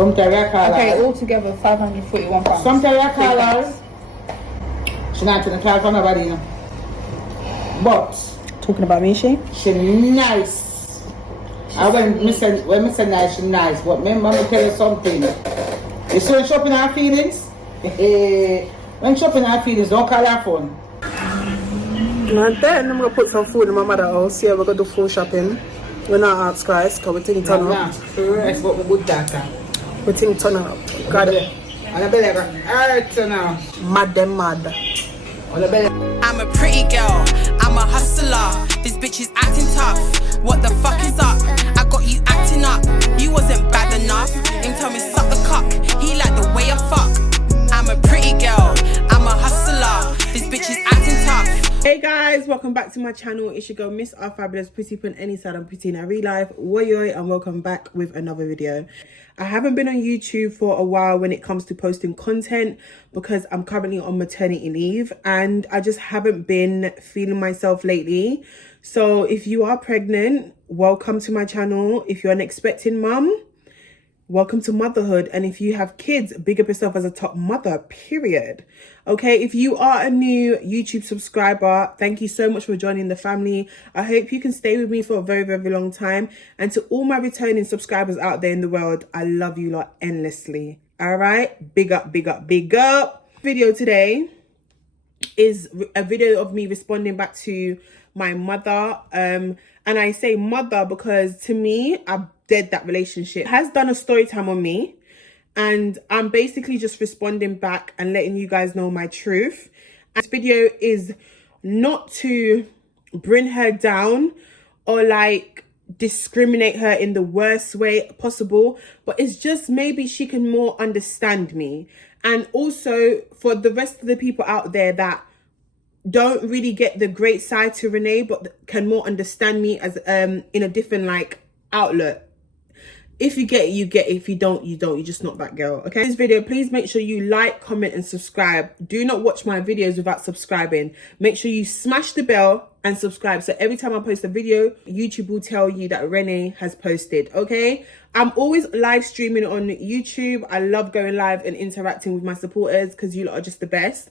Sometimes I call Okay, her. altogether £541. Sometimes I call her. She not taking a call from nobody, you know. But Talking about me, she nice. And when me say nice, she nice. But remember me tell you something. You see when shopping her feelings? When shopping her feelings, don't call her phone. And then I'm gonna put some food in my mother's house. Yeah, we're gonna do food shopping. We're not ask guys, because we think turn up. For rest, but my good daughter. We think turn up. Got it. And I better hurt now. Mad them mad. I'm a pretty girl, I'm a hustler. This bitch is acting tough. What the fuck is up? I got you acting up. You wasn't bad enough. Him tell me suck the cock. He like the way I fuck. I'm a pretty girl, I'm a hustler. This bitch is acting tough. Hey guys, welcome back to my channel. It's your girl Miss R Fabulous, pretty put any side, I'm pretty in a real life. Woyoy, and welcome back with another video. I haven't been on YouTube for a while when it comes to posting content because I'm currently on maternity leave and I just haven't been feeling myself lately. So if you are pregnant, welcome to my channel. If you're an expecting mum, welcome to motherhood. And if you have kids, big up yourself as a top mother, period. Okay, if you are a new YouTube subscriber, thank you so much for joining the family. I hope you can stay with me for a very, very long time. And to all my returning subscribers out there in the world, I love you lot endlessly. All right, big up, big up, big up. Video today is a video of me responding back to my mother. And I say mother because to me, I've dead that relationship. Has done a story time on me and I'm basically just responding back and letting you guys know my truth. And this video is not to bring her down or like discriminate her in the worst way possible, but it's just maybe she can more understand me. And also for the rest of the people out there that don't really get the great side to Renee but can more understand me as in a different like outlet. If you get it, you get it. If you don't, you don't. You're just not that girl, okay? This video, please make sure you like, comment, and subscribe. Do not watch my videos without subscribing. Make sure you smash the bell and subscribe. So every time I post a video, YouTube will tell you that Renee has posted, okay? I'm always live streaming on YouTube. I love going live and interacting with my supporters because you lot are just the best.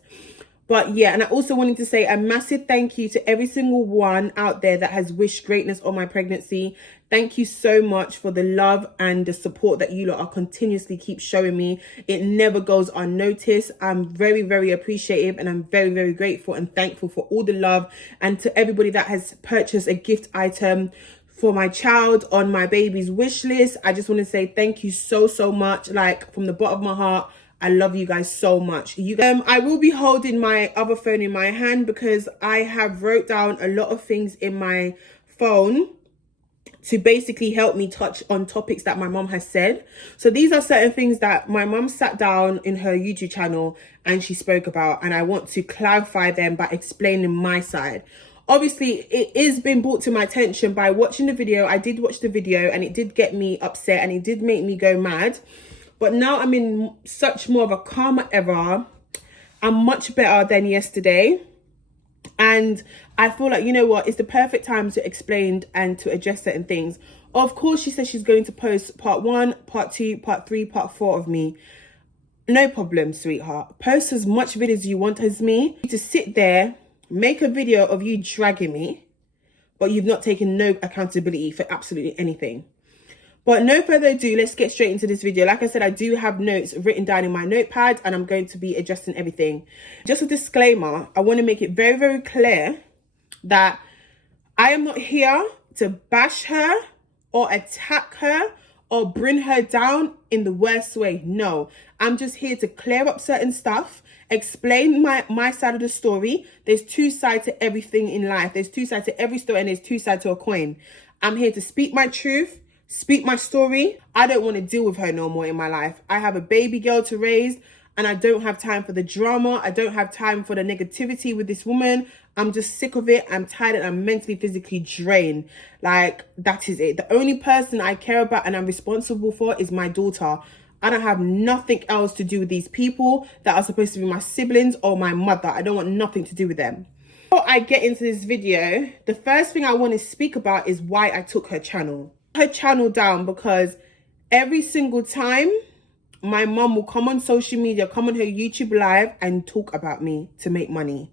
But yeah, and I also wanted to say a massive thank you to every single one out there that has wished greatness on my pregnancy. Thank you so much for the love and the support that you lot are continuously keep showing me. It never goes unnoticed. I'm very, very appreciative and I'm very, very grateful and thankful for all the love. And to everybody that has purchased a gift item for my child on my baby's wish list, I just want to say thank you so, so much. Like from the bottom of my heart, I love you guys so much. I will be holding my other phone in my hand because I have wrote down a lot of things in my phone to basically help me touch on topics that my mom has said. So these are certain things that my mom sat down in her YouTube channel and she spoke about, and I want to clarify them by explaining my side. Obviously, it is been brought to my attention by watching the video. I did watch the video and it did get me upset and it did make me go mad. But now I'm in such more of a calmer era. I'm much better than yesterday. And I feel like, you know what, it's the perfect time to explain and to address certain things. Of course, she says she's going to post part 1, part 2, part 3, part 4 of me. No problem, sweetheart. Post as much videos as you want as me. To sit there, make a video of you dragging me, but you've not taken no accountability for absolutely anything. But no further ado, let's get straight into this video. Like I said, I do have notes written down in my notepad and I'm going to be addressing everything. Just a disclaimer, I want to make it very, very clear that I am not here to bash her or attack her or bring her down in the worst way. No, I'm just here to clear up certain stuff, explain my side of the story. There's two sides to everything in life. There's two sides to every story and there's two sides to a coin. I'm here to speak my truth, speak my story. I don't want to deal with her no more in my life. I have a baby girl to raise and I don't have time for the drama. I don't have time for the negativity with this woman. I'm just sick of it. I'm tired and I'm mentally, physically drained. Like, that is it. The only person I care about and I'm responsible for is my daughter. I don't have nothing else to do with these people that are supposed to be my siblings or my mother. I don't want nothing to do with them. Before I get into this video, the first thing I want to speak about is why I took her channel down, because every single time my mum will come on social media, come on her YouTube live and talk about me to make money.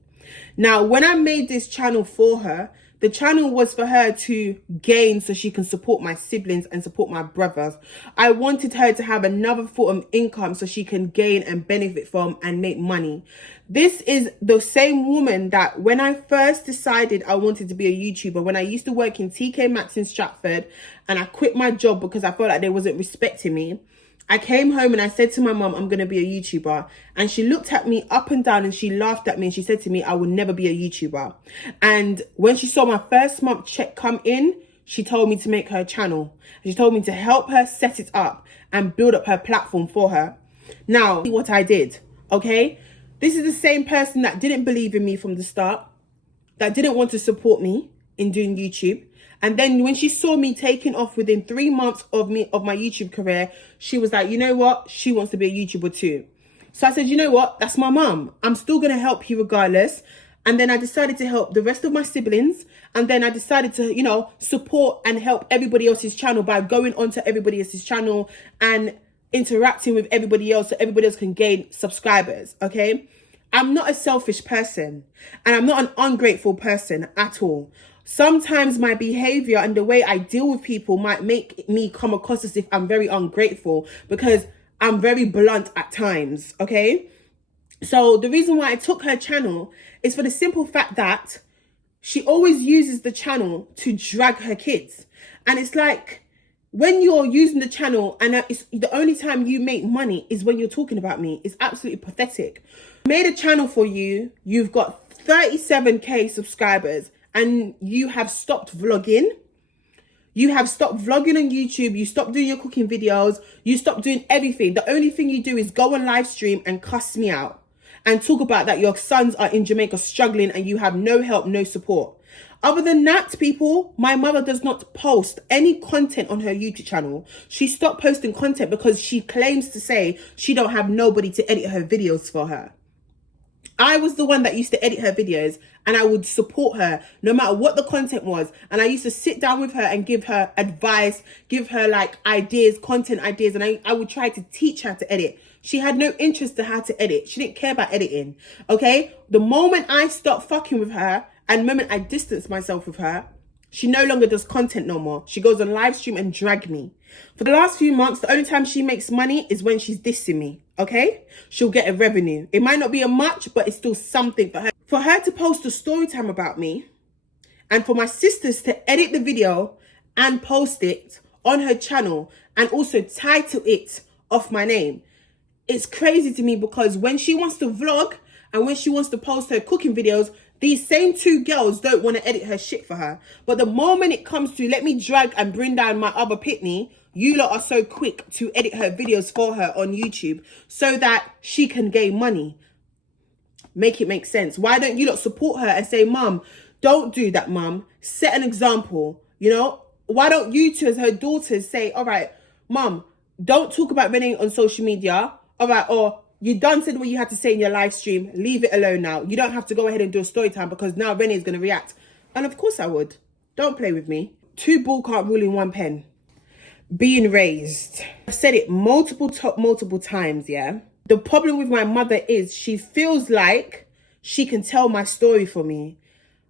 Now, when I made this channel for her, the channel was for her to gain so she can support my siblings and support my brothers. I wanted her to have another form of income so she can gain and benefit from and make money. This is the same woman that when I first decided I wanted to be a YouTuber, when I used to work in TK Maxx in Stratford and I quit my job because I felt like they wasn't respecting me, I came home and I said to my mum, I'm going to be a YouTuber. And she looked at me up and down and she laughed at me and she said to me, I will never be a YouTuber. And when she saw my first month check come in, she told me to make her channel. She told me to help her set it up and build up her platform for her. Now, what I did, okay? This is the same person that didn't believe in me from the start, that didn't want to support me in doing YouTube. And then when she saw me taking off within 3 months of my YouTube career, she was like, you know what? She wants to be a YouTuber too. So I said, you know what? That's my mum. I'm still going to help you regardless. And then I decided to help the rest of my siblings. And then I decided to, you know, support and help everybody else's channel by going onto everybody else's channel and interacting with everybody else so everybody else can gain subscribers, okay? I'm not a selfish person and I'm not an ungrateful person at all. Sometimes my behavior and the way I deal with people might make me come across as if I'm very ungrateful because I'm very blunt at times, okay? So the reason why I took her channel is for the simple fact that she always uses the channel to drag her kids. And it's like, when you're using the channel and it's the only time you make money is when you're talking about me, it's absolutely pathetic. I made a channel for you, you've got 37k subscribers, and you have stopped vlogging. You have stopped vlogging on YouTube. You stopped doing your cooking videos. You stopped doing everything. The only thing you do is go on live stream and cuss me out and talk about that your sons are in Jamaica struggling and you have no help, no support. Other than that, people, my mother does not post any content on her YouTube channel. She stopped posting content because she claims to say she don't have nobody to edit her videos for her. I was the one that used to edit her videos and I would support her no matter what the content was. And I used to sit down with her and give her advice, give her like ideas, content ideas. And I would try to teach her to edit. She had no interest to how to edit. She didn't care about editing. Okay. The moment I stopped fucking with her and the moment I distanced myself with her, she no longer does content no more. She goes on live stream and drag me. For the last few months, the only time she makes money is when she's dissing me, okay? She'll get a revenue. It might not be a much, but it's still something for her. For her to post a story time about me and for my sisters to edit the video and post it on her channel and also title it off my name, it's crazy to me because when she wants to vlog and when she wants to post her cooking videos, these same two girls don't want to edit her shit for her. But the moment it comes to let me drag and bring down my other pitney, you lot are so quick to edit her videos for her on YouTube so that she can gain money. Make it make sense. Why don't you lot support her and say, Mum, don't do that, Mum. Set an example, you know? Why don't you two as her daughters say, all right, Mum, don't talk about Renee on social media. All right, or you done said what you had to say in your live stream. Leave it alone now. You don't have to go ahead and do a story time because now Renee is going to react. And of course I would. Don't play with me. Two bull can't rule in one pen. Being raised. I've said it multiple times, yeah? The problem with my mother is she feels like she can tell my story for me.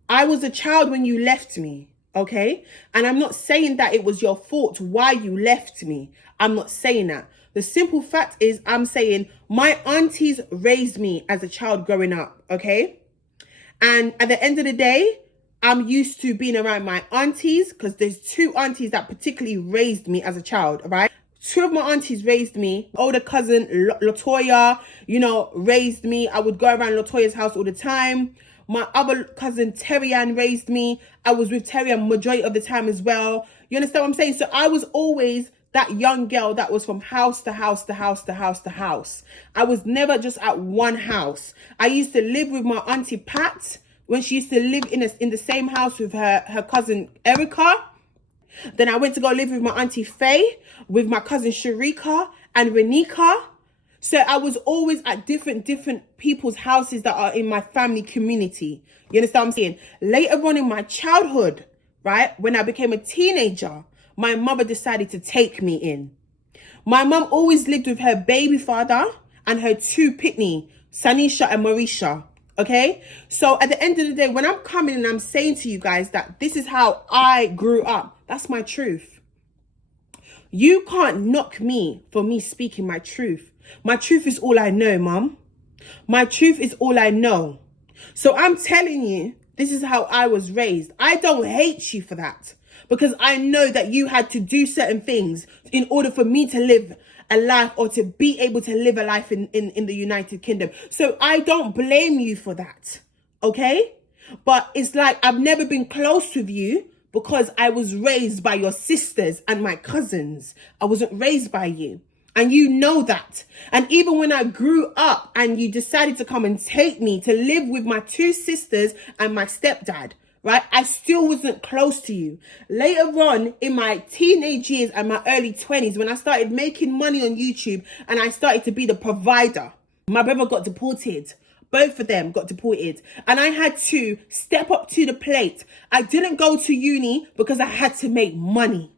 I was a child when you left me, okay? And I'm not saying that it was your fault why you left me. I'm not saying that. The simple fact is I'm saying my aunties raised me as a child growing up, okay? And at the end of the day, I'm used to being around my aunties because there's two aunties that particularly raised me as a child, right? Two of my aunties raised me. Older cousin, Latoya, you know, raised me. I would go around Latoya's house all the time. My other cousin, Terry Ann, raised me. I was with Terry Ann majority of the time as well. You understand what I'm saying? So I was always that young girl that was from house to house to house to house to house. I was never just at one house. I used to live with my auntie Pat when she used to live in the same house with her cousin Erica. Then I went to go live with my auntie Faye, with my cousin Sharika and Renika. So I was always at different people's houses that are in my family community. You understand what I'm saying? Later on in my childhood, right, when I became a teenager, my mother decided to take me in. My mum always lived with her baby father and her 2 pitney, Sanisha and Marisha. Okay? So at the end of the day, when I'm coming and I'm saying to you guys that this is how I grew up, that's my truth. You can't knock me for me speaking my truth. My truth is all I know, mum. My truth is all I know. So I'm telling you, this is how I was raised. I don't hate you for that, because I know that you had to do certain things in order for me to live a life, or to be able to live a life in the United Kingdom. So I don't blame you for that, okay? But it's like I've never been close with you because I was raised by your sisters and my cousins. I wasn't raised by you. And you know that. And even when I grew up and you decided to come and take me to live with my 2 sisters and my stepdad, right? I still wasn't close to you. Later on in my teenage years and my early 20s, when I started making money on YouTube and I started to be the provider, my brother got deported. Both of them got deported. And I had to step up to the plate. I didn't go to uni because I had to make money.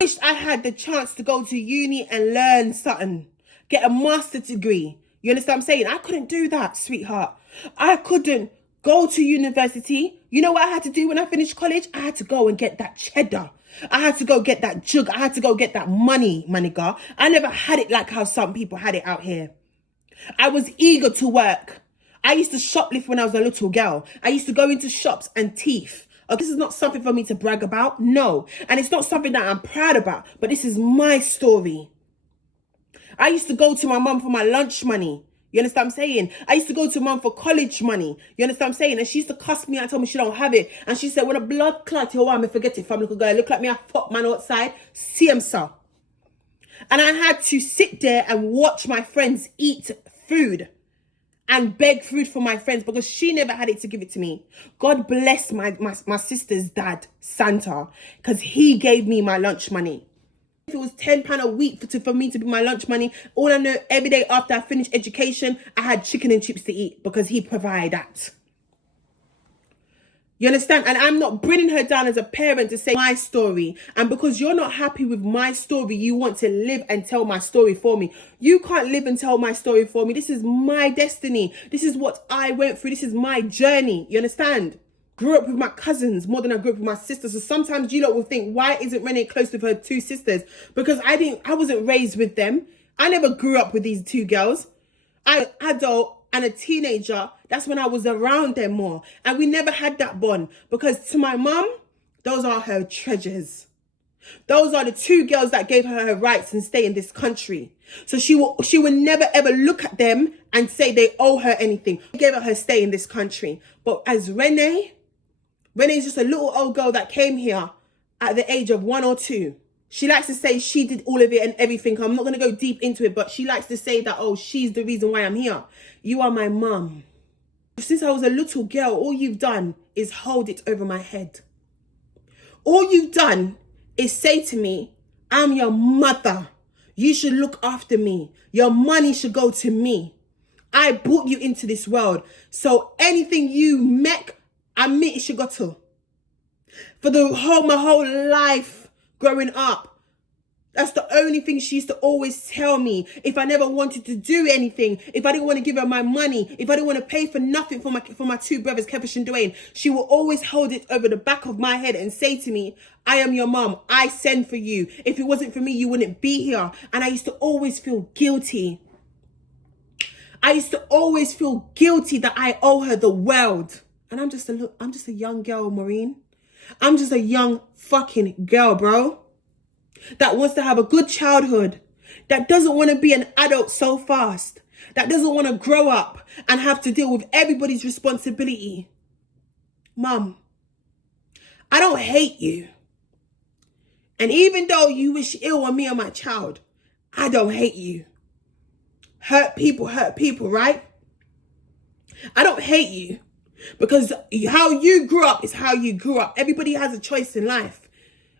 I wished I had the chance to go to uni and learn something. Get a master's degree. You understand what I'm saying? I couldn't do that, sweetheart. I couldn't go to university. You know what I had to do when I finished college? I had to go and get that cheddar. I had to go get that jug. I had to go get that money, my nigga. I never had it like how some people had it out here. I was eager to work. I used to shoplift when I was a little girl. I used to go into shops and thief. Oh, this is not something for me to brag about. No. And it's not something that I'm proud about. But this is my story. I used to go to my mum for my lunch money. You understand what I'm saying? I used to go to mum for college money. You understand what I'm saying? And she used to cuss me out and tell me she don't have it. And she said, when a blood clot, yo, I'm forget it, family girl. Look like me, a fuck man outside. See him, sir. And I had to sit there and watch my friends eat food and beg food for my friends because she never had it to give it to me. God bless my sister's dad, Santa, because he gave me my lunch money. If it was £10 a week for me to be my lunch money, all I know, every day after I finished education, I had chicken and chips to eat because he provided that. You understand? And I'm not bringing her down as a parent to say my story. And because you're not happy with my story, you want to live and tell my story for me. You can't live and tell my story for me. This is my destiny. This is what I went through. This is my journey. You understand? Grew up with my cousins more than I grew up with my sisters. So sometimes you lot will think, why isn't Renee close with her 2 sisters? Because I wasn't raised with them. I never grew up with these 2 girls. I'm an adult and a teenager. That's when I was around them more. And we never had that bond. Because to my mum, those are her treasures. Those are the 2 girls that gave her her rights and stay in this country. So she will never ever look at them and say they owe her anything. They gave her stay in this country. But as Renee's just a little old girl that came here at the age of 1 or 2. She likes to say she did all of it and everything. I'm not going to go deep into it, but she likes to say that, oh, she's the reason why I'm here. You are my mum. Since I was a little girl, all you've done is hold it over my head. All you've done is say to me, I'm your mother. You should look after me. Your money should go to me. I brought you into this world. So anything you make, I mean, it should go to. For my whole life growing up, that's the only thing she used to always tell me. If I never wanted to do anything, if I didn't want to give her my money, if I didn't want to pay for nothing for my 2 brothers, Kevish and Dwayne, she will always hold it over the back of my head and say to me, I am your mum. I send for you. If it wasn't for me, you wouldn't be here. And I used to always feel guilty. I used to always feel guilty that I owe her the world. And I'm just a young girl, Maureen. I'm just a young fucking girl, bro. That wants to have a good childhood. That doesn't want to be an adult so fast. That doesn't want to grow up and have to deal with everybody's responsibility. Mum, I don't hate you. And even though you wish ill on me and my child, I don't hate you. Hurt people, right? I don't hate you. Because how you grew up is how you grew up. Everybody has a choice in life.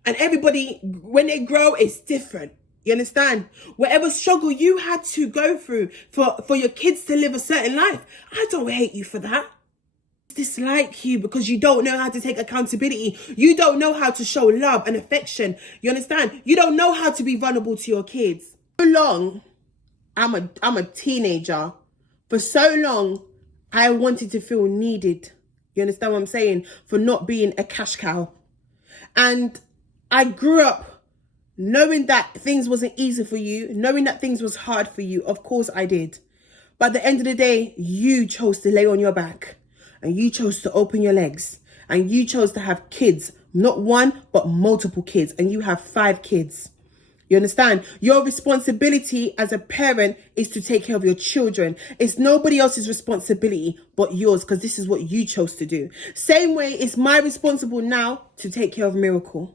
And everybody, when they grow, it's different. You understand? Whatever struggle you had to go through for your kids to live a certain life, I don't hate you for that. I dislike you because you don't know how to take accountability. You don't know how to show love and affection. You understand? You don't know how to be vulnerable to your kids. So long, I'm a teenager. For so long, I wanted to feel needed. You understand what I'm saying? For not being a cash cow. And I grew up knowing that things wasn't easy for you, knowing that things was hard for you. Of course I did. But at the end of the day, you chose to lay on your back. And you chose to open your legs. And you chose to have kids. Not one, but multiple kids. And you have 5 kids. You understand? Your responsibility as a parent is to take care of your children. It's nobody else's responsibility but yours, because this is what you chose to do. Same way, it's my responsibility now to take care of Miracle.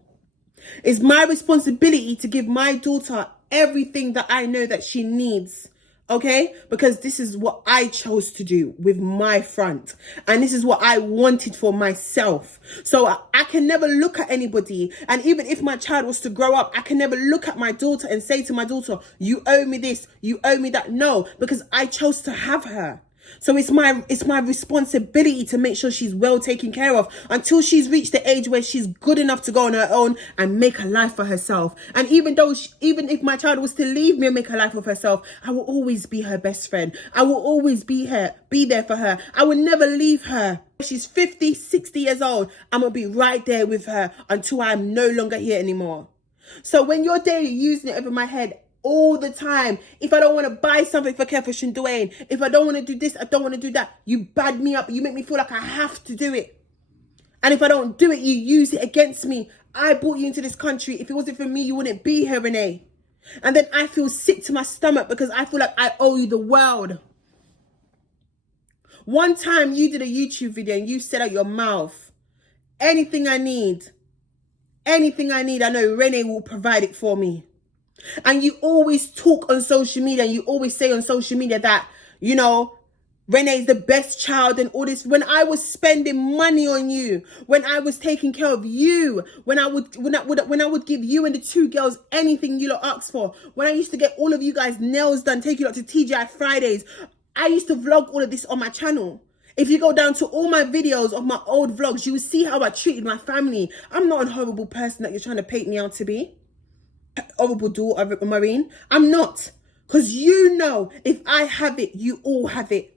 It's my responsibility to give my daughter everything that I know that she needs. Okay? Because this is what I chose to do with my front. And this is what I wanted for myself. So I can never look at anybody. And even if my child was to grow up, I can never look at my daughter and say to my daughter, you owe me this, you owe me that. No, because I chose to have her. So it's my responsibility to make sure she's well taken care of until she's reached the age where she's good enough to go on her own and make a life for herself. And even if my child was to leave me and make a life of herself, I will always be her best friend. I will always be there for her. I will never leave her. She's 50, 60 years old. I'm going to be right there with her until I'm no longer here anymore. So when you're there using it over my head all the time, if I don't want to buy something for Kefish and Dwayne, if I don't want to do this, I don't want to do that, you bad me up. You make me feel like I have to do it. And if I don't do it, you use it against me. I brought you into this country. If it wasn't for me, you wouldn't be here, Renee. And then I feel sick to my stomach because I feel like I owe you the world. One time you did a YouTube video and you said out your mouth, anything I need, I know Renee will provide it for me. And you always talk on social media, and you always say on social media that, you know, Renee's the best child and all this. When I was spending money on you, when I was taking care of you, when I would give you and the 2 girls anything you lot asked for, when I used to get all of you guys nails done, take you lot to TGI Fridays, I used to vlog all of this on my channel. If you go down to all my videos of my old vlogs, you will see how I treated my family. I'm not a horrible person that you're trying to paint me out to be. Horrible daughter, Marine. I'm not. Because you know, if I have it, you all have it.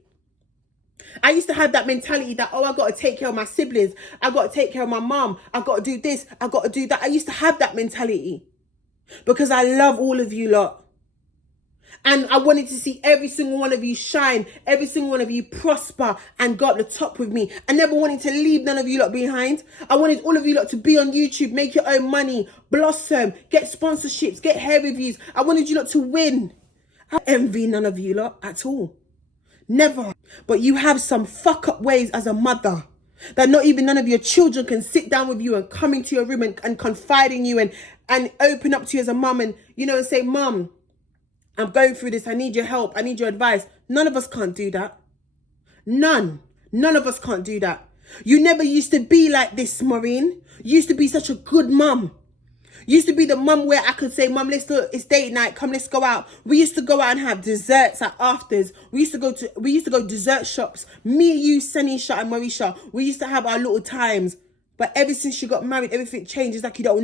I used to have that mentality that, oh, I got to take care of my siblings. I got to take care of my mom. I got to do this. I got to do that. I used to have that mentality. Because I love all of you lot. And I wanted to see every single one of you shine. Every single one of you prosper and go at the top with me. I never wanted to leave none of you lot behind. I wanted all of you lot to be on YouTube, make your own money, blossom, get sponsorships, get hair reviews. I wanted you lot to win. I envy none of you lot at all. Never. But you have some fuck up ways as a mother that not even none of your children can sit down with you and come into your room and confide in you and open up to you as a mum and, you know, and say, Mum, I'm going through this. I need your help. I need your advice. None of us can't do that. None of us can't do that. You never used to be like this, Maureen. You used to be such a good mum. You used to be the mum where I could say, Mum, it's date night. Come, let's go out. We used to go out and have desserts at afters. We used to go dessert shops. Me, you, Sanisha and Marisha. We used to have our little times. But ever since you got married, everything changed. It's like you don't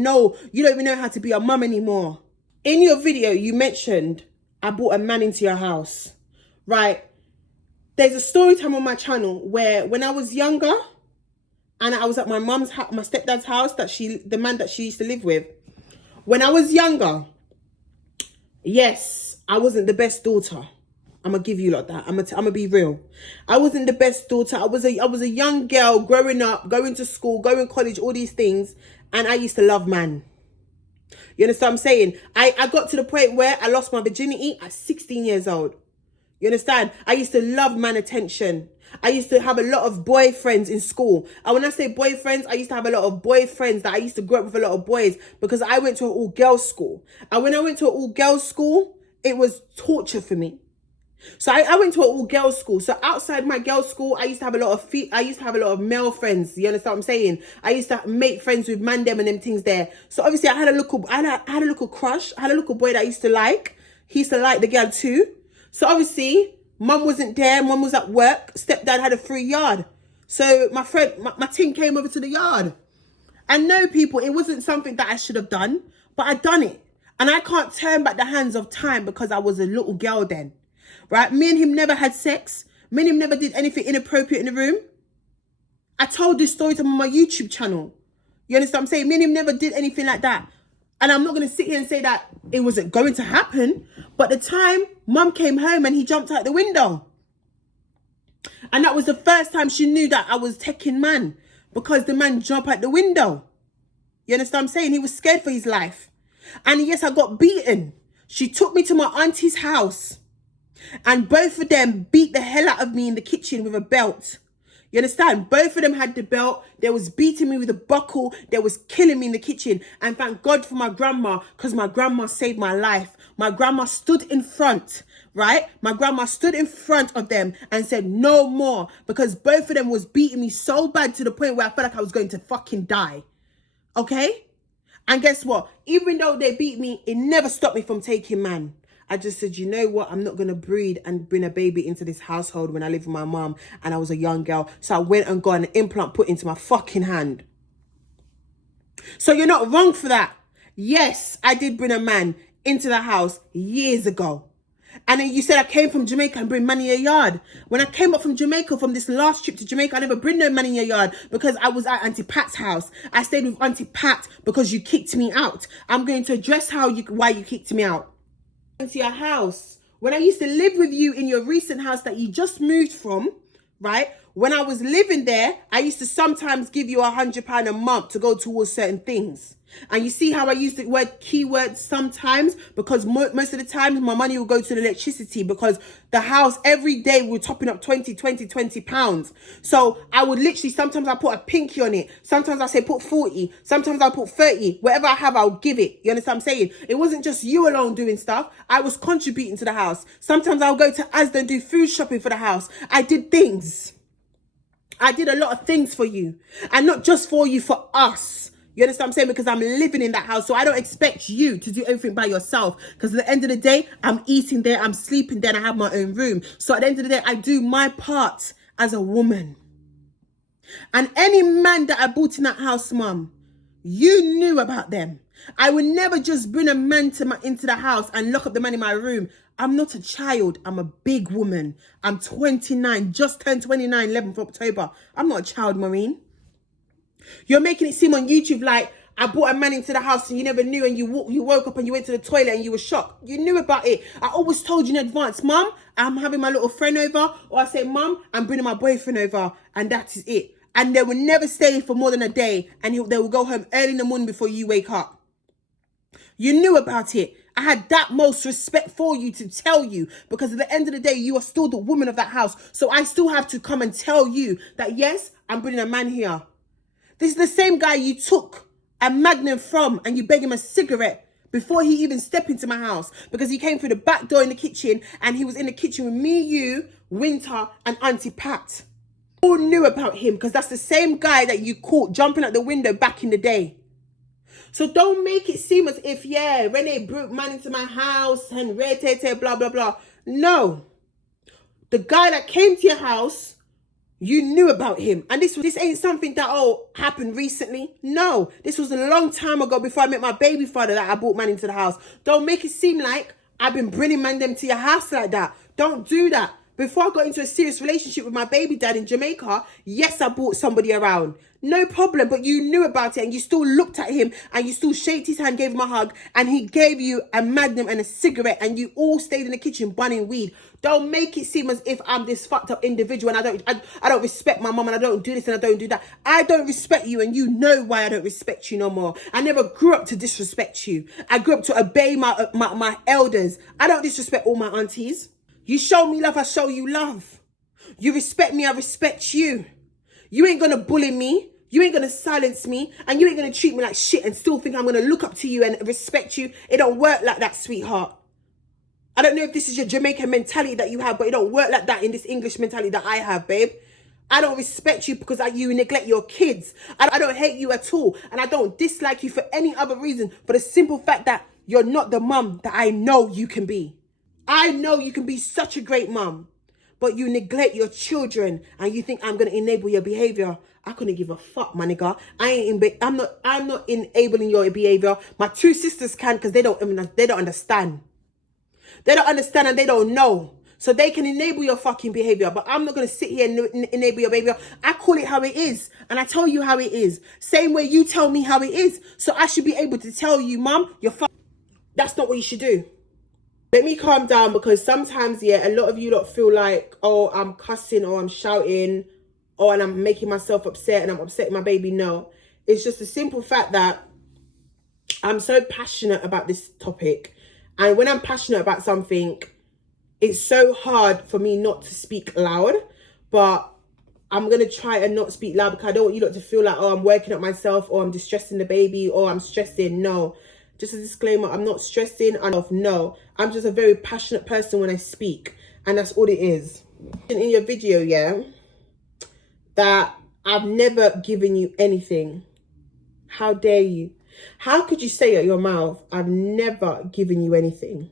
even know how to be a mum anymore. In your video, you mentioned I brought a man into your house, right? There's a story time on my channel where when I was younger and I was at my mum's house, my stepdad's house, the man that she used to live with. When I was younger, yes, I wasn't the best daughter. I'm gonna give you like that. I'm gonna be real. I wasn't the best daughter. I was a young girl growing up, going to school, going to college, all these things, and I used to love man. You understand what I'm saying? I got to the point where I lost my virginity at 16 years old. You understand? I used to love man attention. I used to have a lot of boyfriends in school. And when I say boyfriends, I used to have a lot of boyfriends that I used to grow up with a lot of boys because I went to an all-girls school. And when I went to an all-girls school, it was torture for me. So I went to an all-girls school. So outside my girls' school, I used to have a lot of male friends. You understand what I'm saying? I used to make friends with man them and them things there. So obviously I had a little crush. I had a little boy that I used to like. He used to like the girl too. So obviously, mum wasn't there. Mum was at work. Stepdad had a free yard. So my friend, my team came over to the yard. And no, people, it wasn't something that I should have done, but I done it. And I can't turn back the hands of time because I was a little girl then, right? Me and him never had sex. Me and him never did anything inappropriate in the room. I told this story to my YouTube channel. You understand what I'm saying? Me and him never did anything like that. And I'm not going to sit here and say that it wasn't going to happen. But the time mum came home and he jumped out the window. And that was the first time she knew that I was taking man. Because the man jumped out the window. You understand what I'm saying? He was scared for his life. And yes, I got beaten. She took me to my auntie's house. And both of them beat the hell out of me in the kitchen with a belt. You understand? Both of them had the belt. They was beating me with a buckle. They was killing me in the kitchen. And thank God for my grandma, because my grandma saved my life. My grandma stood in front, right? My grandma stood in front of them and said, no more. Because both of them was beating me so bad to the point where I felt like I was going to fucking die. Okay? And guess what? Even though they beat me, it never stopped me from taking man. I just said, you know what? I'm not going to breed and bring a baby into this household when I lived with my mom and I was a young girl. So I went and got an implant put into my fucking hand. So you're not wrong for that. Yes, I did bring a man into the house years ago. And then you said I came from Jamaica and bring money in your yard. When I came up from Jamaica, from this last trip to Jamaica, I never bring no money in your yard because I was at Auntie Pat's house. I stayed with Auntie Pat because you kicked me out. I'm going to address why you kicked me out. Into your house. When I used to live with you in your recent house that you just moved from, right? When I was living there, I used to sometimes give you £100 a month to go towards certain things. And you see how I use the word keyword sometimes? Because most of the time my money will go to the electricity because the house every day we're topping up 20 pounds. So I would literally, sometimes I put a pinky on it. Sometimes I say put 40. Sometimes I put 30. Whatever I have, I'll give it. You understand what I'm saying? It wasn't just you alone doing stuff. I was contributing to the house. Sometimes I'll go to Asda and do food shopping for the house. I did things. I did a lot of things for you. And not just for you, for us. You understand what I'm saying? Because I'm living in that house. So I don't expect you to do everything by yourself. Because at the end of the day, I'm eating there, I'm sleeping there, and I have my own room. So at the end of the day, I do my part as a woman. And any man that I brought in that house, mum, you knew about them. I would never just bring a man into the house and lock up the man in my room. I'm not a child. I'm a big woman. I'm 29, just turned 29, 11th of October. I'm not a child, Maureen. You're making it seem on YouTube like I brought a man into the house and you never knew, and you woke up and you went to the toilet and you were shocked. You knew about it. I always told you in advance, Mum, I'm having my little friend over, or I say, Mum, I'm bringing my boyfriend over, and that is it. And they will never stay for more than a day, and they will go home early in the morning before you wake up. You knew about it. I had that most respect for you to tell you, because at the end of the day, you are still the woman of that house. So I still have to come and tell you that, yes, I'm bringing a man here. This is the same guy you took a Magnum from and you begged him a cigarette before he even stepped into my house, because he came through the back door in the kitchen and he was in the kitchen with me, you, Winter and Auntie Pat. All knew about him because that's the same guy that you caught jumping out the window back in the day. So don't make it seem as if, yeah, Renee brought man into my house and blah, blah, blah. No. The guy that came to your house, you knew about him. And this ain't something that, happened recently. No, this was a long time ago before I met my baby father that I brought man into the house. Don't make it seem like I've been bringing man them to your house like that. Don't do that. Before I got into a serious relationship with my baby dad in Jamaica, yes, I brought somebody around. No problem, but you knew about it and you still looked at him and you still shaked his hand, gave him a hug, and he gave you a Magnum and a cigarette and you all stayed in the kitchen burning weed. Don't make it seem as if I'm this fucked up individual and I don't respect my mum and I don't do this and I don't do that. I don't respect you, and you know why I don't respect you no more. I never grew up to disrespect you. I grew up to obey my elders. I don't disrespect all my aunties. You show me love, I show you love. You respect me, I respect you. You ain't gonna bully me. You ain't gonna silence me. And you ain't gonna treat me like shit and still think I'm gonna look up to you and respect you. It don't work like that, sweetheart. I don't know if this is your Jamaican mentality that you have, but it don't work like that in this English mentality that I have, babe. I don't respect you because you neglect your kids. I don't hate you at all. And I don't dislike you for any other reason, for the simple fact that you're not the mum that I know you can be. I know you can be such a great mum. but you neglect your children and you think I'm gonna enable your behavior. I couldn't give a fuck, my nigga. I'm not enabling your behavior. My two sisters can, because they don't understand. They don't understand and they don't know. So they can enable your fucking behavior, but I'm not going to sit here and enable your behavior. I call it how it is, and I tell you how it is. Same way you tell me how it is. So I should be able to tell you, Mum, that's not what you should do. Let me calm down, because sometimes, yeah, a lot of you lot feel like, oh, I'm cussing or I'm shouting or and I'm making myself upset and I'm upsetting my baby. No, it's just a simple fact that I'm so passionate about this topic. And when I'm passionate about something, it's so hard for me not to speak loud, but I'm going to try and not speak loud because I don't want you lot to feel like, oh, I'm working at myself or I'm distressing the baby or I'm stressing. No, just a disclaimer, I'm not stressing. No, I'm just a very passionate person when I speak, and that's all it is. In your video, yeah, that I've never given you anything. How dare you? How could you say at your mouth, I've never given you anything?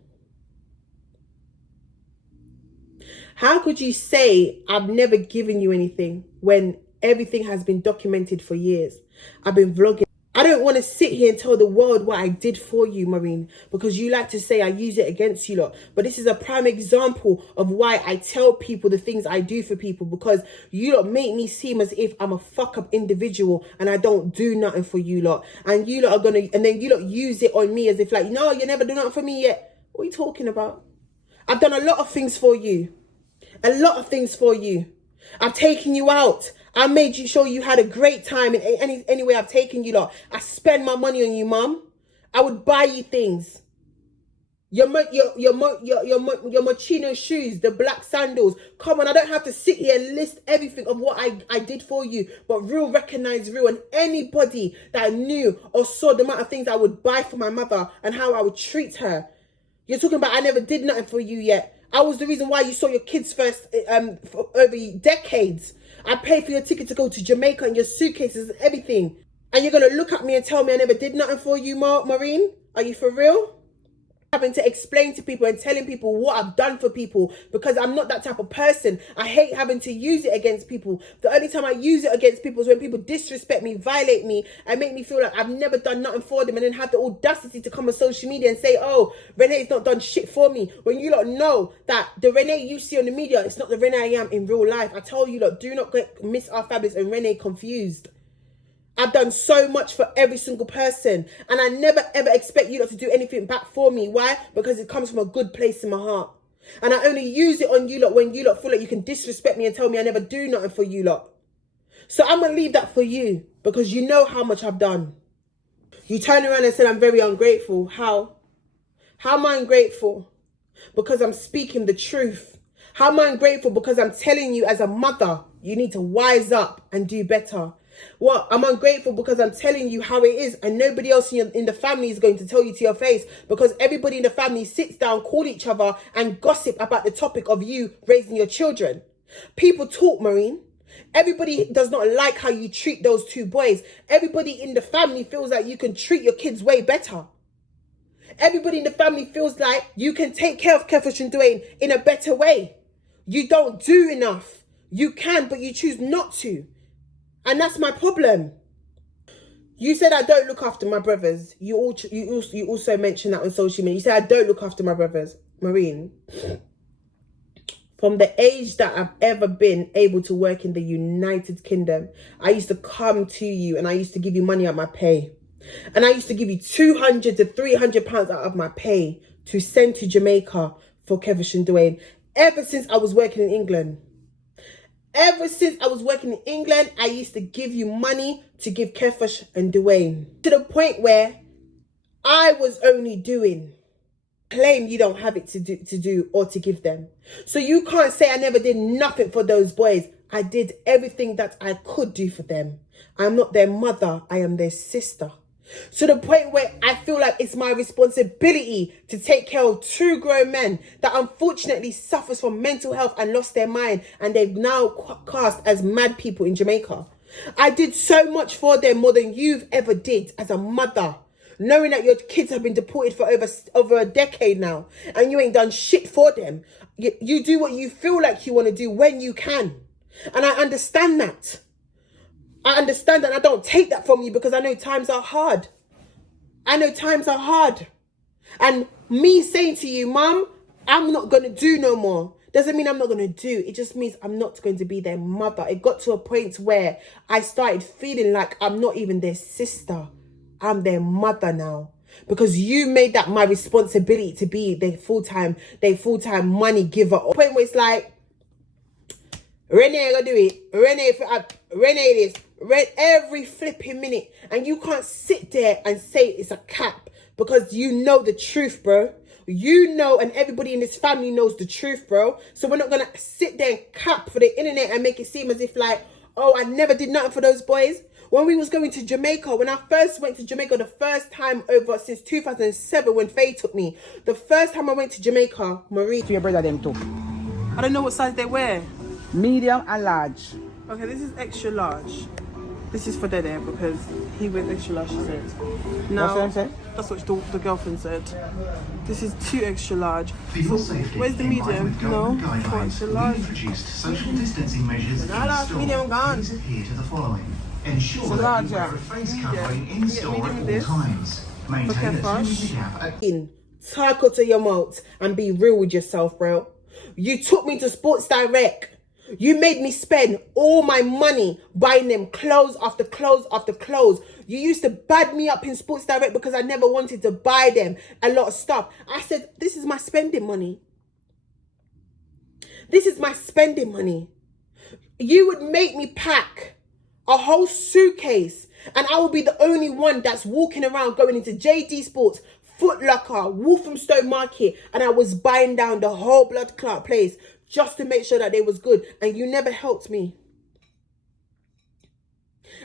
How could you say I've never given you anything when everything has been documented for years? I've been vlogging. I don't want to sit here and tell the world what I did for you, Marine, because you like to say I use it against you lot. But this is a prime example of why I tell people the things I do for people, because you lot make me seem as if I'm a fuck up individual and I don't do nothing for you lot. And you lot are going to, and then you lot use it on me as if like, no, you never do nothing for me yet. What are you talking about? I've done a lot of things for you. A lot of things for you. I've taken you out. I made you sure you had a great time in any way I've taken you lot. I spend my money on you, Mum. I would buy you things. Your Moschino shoes, the black sandals. Come on, I don't have to sit here and list everything of what I did for you. But real recognize real. And anybody that knew or saw the amount of things I would buy for my mother and how I would treat her. You're talking about I never did nothing for you yet. I was the reason why you saw your kids first for over decades. I paid for your ticket to go to Jamaica and your suitcases and everything. And you're going to look at me and tell me I never did nothing for you, Maureen? Are you for real? Having to explain to people and telling people what I've done for people, because I'm not that type of person. I hate having to use it against people. The only time I use it against people is when people disrespect me, violate me, and make me feel like I've never done nothing for them, and then have the audacity to come on social media and say, oh, Renee's not done shit for me. When you lot know that the Renee you see on the media, it's not the Renee I am in real life. I tell you lot, do not get Miss R Fabulous and Renee confused. I've done so much for every single person, and I never ever expect you lot to do anything back for me. Why? Because it comes from a good place in my heart. And I only use it on you lot when you lot feel like you can disrespect me and tell me I never do nothing for you lot. So I'm going to leave that for you, because you know how much I've done. You turn around and said I'm very ungrateful. How? How am I ungrateful? Because I'm speaking the truth. How am I ungrateful? Because I'm telling you as a mother, you need to wise up and do better. What? I'm ungrateful because I'm telling you how it is, and nobody else in the family is going to tell you to your face, because everybody in the family sits down, call each other and gossip about the topic of you raising your children. People talk, Marine. Everybody does not like how you treat those two boys. Everybody in the family feels like you can treat your kids way better. Everybody in the family feels like you can take care of Kefish and Dwayne in a better way. You don't do enough. You can, but you choose not to. And that's my problem. You said I don't look after my brothers. You also mentioned that on social media. You said I don't look after my brothers. Marine, from the age that I've ever been able to work in the United Kingdom, I used to come to you and I used to give you money out of my pay. And I used to give you 200 to 300 pounds out of my pay to send to Jamaica for Kevish and Dwayne. Ever since I was working in England. Ever since I was working in England, I used to give you money to give Kefish and Dwayne. To the point where I was only doing, claim you don't have it to do or to give them. So you can't say I never did nothing for those boys. I did everything that I could do for them. I'm not their mother, I am their sister. To the point where I feel like it's my responsibility to take care of two grown men that unfortunately suffers from mental health and lost their mind, and they've now cast as mad people in Jamaica. I did so much for them, more than you've ever did as a mother, knowing that your kids have been deported for over a decade now and you ain't done shit for them. you do what you feel like you want to do when you can. And I understand that. I understand that. I don't take that from you because I know times are hard. I know times are hard. And me saying to you, Mum, I'm not going to do no more, doesn't mean I'm not going to do. It just means I'm not going to be their mother. It got to a point where I started feeling like I'm not even their sister. I'm their mother now. Because you made that my responsibility to be their full-time money giver. A point where it's like, Renee gonna do it. Renee this. Every flipping minute. And you can't sit there and say it's a cap. Because you know the truth, bro. You know, and everybody in this family knows the truth, bro. So we're not gonna sit there and cap for the internet and make it seem as if like, oh, I never did nothing for those boys. When we was going to Jamaica, when I first went to Jamaica the first time over since 2007 when Faye took me. The first time I went to Jamaica, Marie. To your brother them too. I don't know what size they wear. Medium and large. Okay, this is extra large. This is for Dede because he wears extra large, she said. Now, What's that say? that's what the girlfriend said. This is 2 extra large. For your safety, Where's the in line medium? with No, government 4 guidelines, extra we've large. introduced social distancing measures in large, store. medium gone. Please adhere to the following. Ensure It's a that large, you wear yeah. a face Medium. covering in Get store medium at all this. times. Maintain Okay, a 2 Fosh. meter gap. Talk out of your mouth and be real with yourself, bro. You took me to Sports Direct. You made me spend all my money buying them clothes after clothes after clothes. You used to bad me up in Sports Direct because I never wanted to buy them a lot of stuff. I said, this is my spending money. This is my spending money. You would make me pack a whole suitcase and I will be the only one that's walking around going into JD Sports, Foot Locker, Walthamstow Market, and I was buying down the whole blood clot place just to make sure that they was good, and you never helped me.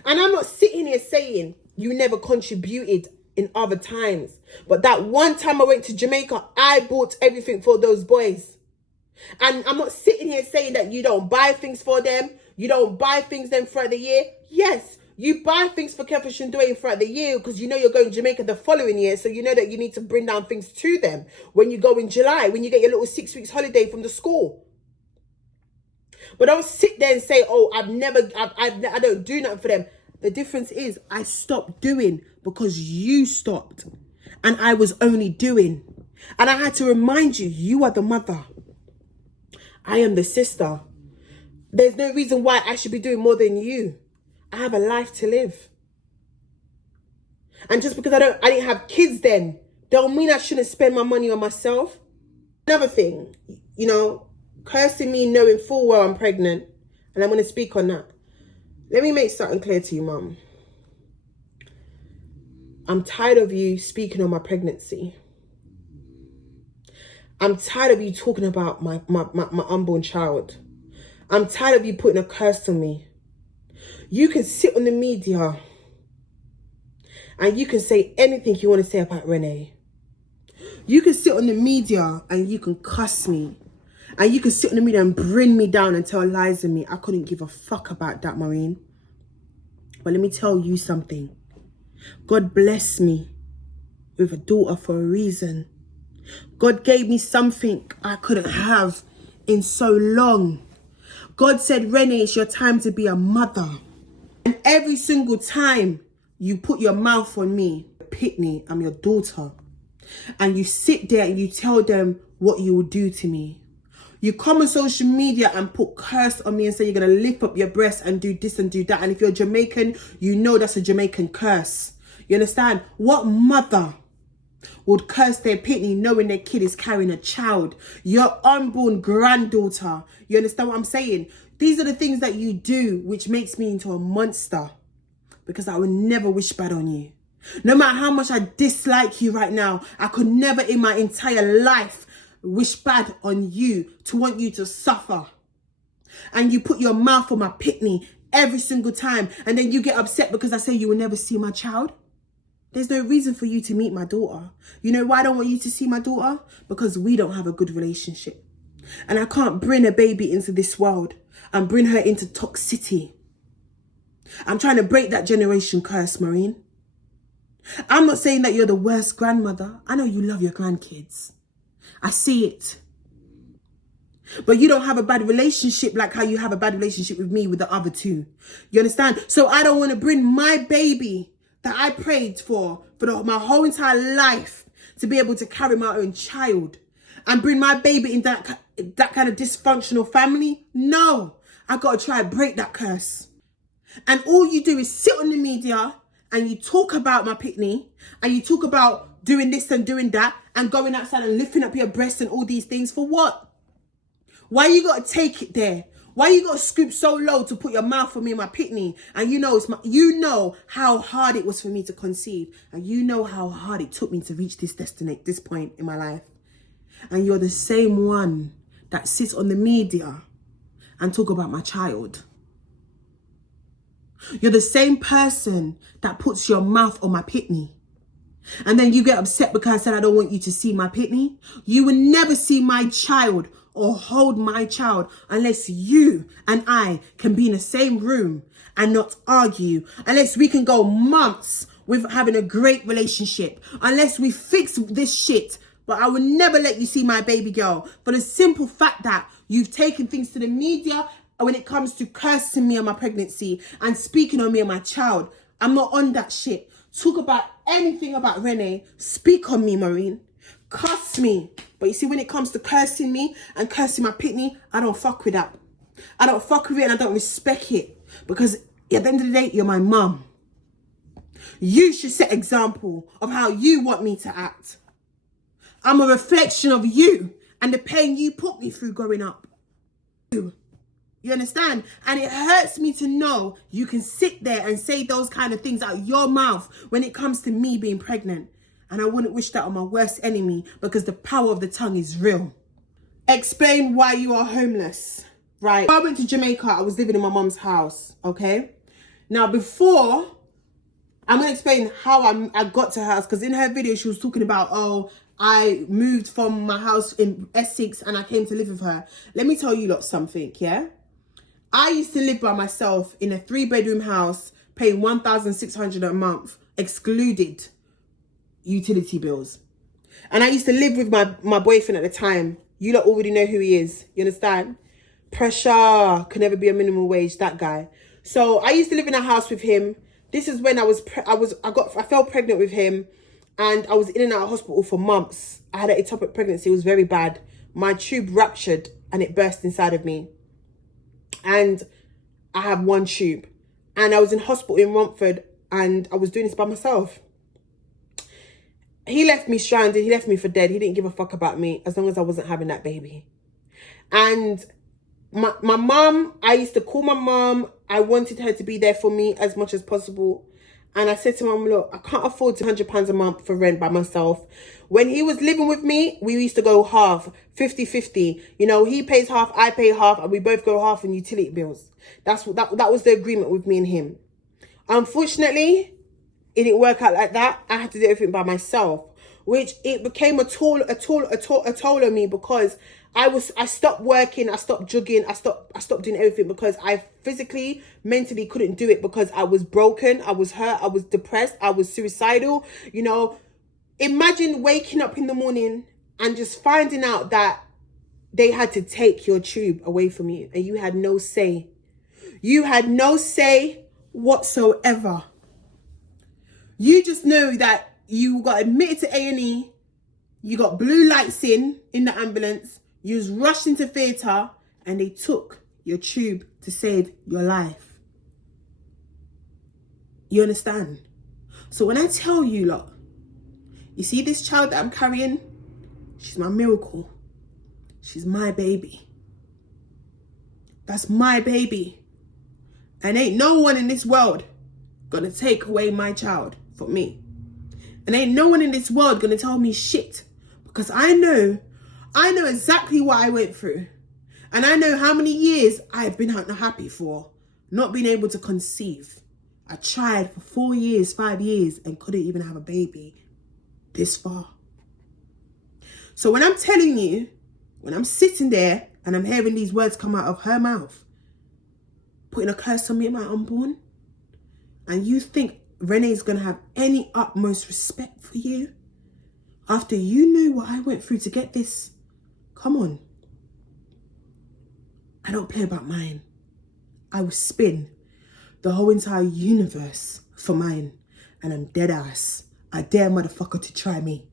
And I'm not sitting here saying you never contributed in other times, but that one time I went to Jamaica, I bought everything for those boys. And I'm not sitting here saying that you don't buy things for them, you don't buy things then throughout the year. Yes, you buy things for Kev and Shandoy throughout the year because you know you're going to Jamaica the following year, so you know that you need to bring down things to them when you go in July, when you get your little 6 weeks holiday from the school. But don't sit there and say, oh, I don't do nothing for them. The difference is I stopped doing because you stopped. And I was only doing. And I had to remind you, you are the mother. I am the sister. There's no reason why I should be doing more than you. I have a life to live. And just because I didn't have kids then, don't mean I shouldn't spend my money on myself. Another thing, you know, cursing me knowing full well I'm pregnant, and I'm going to speak on that. Let me make something clear to you, Mum. I'm tired of you speaking on my pregnancy. I'm tired of you talking about my unborn child. I'm tired of you putting a curse on me. You can sit on the media and you can say anything you want to say about Renee. You can sit on the media and you can cuss me. And you can sit on the media and bring me down and tell lies on me. I couldn't give a fuck about that, Maureen. But let me tell you something. God blessed me with a daughter for a reason. God gave me something I couldn't have in so long. God said, Renee, it's your time to be a mother. And every single time you put your mouth on me, Pitney, I'm your daughter. And you sit there and you tell them what you will do to me. You come on social media and put curse on me and say you're going to lift up your breast and do this and do that. And if you're Jamaican, you know that's a Jamaican curse. You understand? What mother would curse their Pitney knowing their kid is carrying a child? Your unborn granddaughter. You understand what I'm saying? These are the things that you do which makes me into a monster. Because I would never wish bad on you. No matter how much I dislike you right now, I could never in my entire life wish bad on you to want you to suffer. And you put your mouth on my Pitney every single time. And then you get upset because I say you will never see my child. There's no reason for you to meet my daughter. You know why I don't want you to see my daughter? Because we don't have a good relationship. And I can't bring a baby into this world and bring her into toxicity. I'm trying to break that generation curse, Maureen. I'm not saying that you're the worst grandmother. I know you love your grandkids. I see it. But you don't have a bad relationship like how you have a bad relationship with me with the other two. You understand? So I don't want to bring my baby that I prayed for my whole entire life to be able to carry my own child and bring my baby in that kind of dysfunctional family. No, I got to try and break that curse. And all you do is sit on the media and you talk about my pitney and you talk about doing this and doing that and going outside and lifting up your breasts and all these things for what? Why you got to take it there? Why you got to scoop so low to put your mouth on me and my pitney? And you know how hard it was for me to conceive. And you know how hard it took me to reach this point in my life. And you're the same one that sits on the media and talk about my child. You're the same person that puts your mouth on my pitney. And then you get upset because I said I don't want you to see my pitney. You will never see my child or hold my child unless you and I can be in the same room and not argue, unless we can go months with having a great relationship, unless we fix this shit. But I will never let you see my baby girl for the simple fact that you've taken things to the media when it comes to cursing me on my pregnancy and speaking on me and my child. I'm not on that shit. Talk about anything about Renee, speak on me, Maureen. Cuss me. But you see, when it comes to cursing me and cursing my pitney, I don't fuck with that. I don't fuck with it and I don't respect it. Because at the end of the day, you're my mum. You should set example of how you want me to act. I'm a reflection of you and the pain you put me through growing up. You understand? And it hurts me to know you can sit there and say those kind of things out your mouth when it comes to me being pregnant. And I wouldn't wish that on my worst enemy because the power of the tongue is real. Explain why you are homeless. Right. When I went to Jamaica, I was living in my mom's house. Okay. Now, before, I'm going to explain how I got to her house. Because in her video, she was talking about, oh, I moved from my house in Essex and I came to live with her. Let me tell you lot something, yeah? I used to live by myself in a 3-bedroom house, paying $1,600 a month, excluded utility bills. And I used to live with my boyfriend at the time. You lot already know who he is. You understand? Pressure can never be a minimum wage, that guy. So I used to live in a house with him. This is when I fell pregnant with him and I was in and out of hospital for months. I had an ectopic pregnancy. It was very bad. My tube ruptured and it burst inside of me. And I have one tube. And I was in hospital in Romford and I was doing this by myself. He left me stranded. He left me for dead. He didn't give a fuck about me as long as I wasn't having that baby. And my mum, I used to call my mum. I wanted her to be there for me as much as possible. And I said to mum, look, I can't afford £200 a month for rent by myself. When he was living with me, we used to go half, 50-50. You know, he pays half, I pay half, and we both go half on utility bills. That was the agreement with me and him. Unfortunately, it didn't work out like that. I had to do everything by myself, which it became a toll on me because I stopped working, I stopped jogging, I stopped doing everything because I physically, mentally couldn't do it because I was broken, I was hurt, I was depressed, I was suicidal. You know, imagine waking up in the morning and just finding out that they had to take your tube away from you and you had no say. You had no say whatsoever. You just know that you got admitted to A&E, you got blue lights in the ambulance, you was rushed into theatre and they took your tube to save your life. You understand? So when I tell you, look, you see this child that I'm carrying, she's my miracle. She's my baby. That's my baby. And ain't no one in this world gonna take away my child from me. And ain't no one in this world gonna tell me shit because I know exactly what I went through. And I know how many years I've been unhappy for not being able to conceive. I tried for 4 years, 5 years and couldn't even have a baby this far. So when I'm telling you, when I'm sitting there and I'm hearing these words come out of her mouth, putting a curse on me and my unborn, and you think Renee's going to have any utmost respect for you after you knew what I went through to get this, come on. I don't play about mine. I will spin the whole entire universe for mine. And I'm dead ass. I dare motherfucker to try me.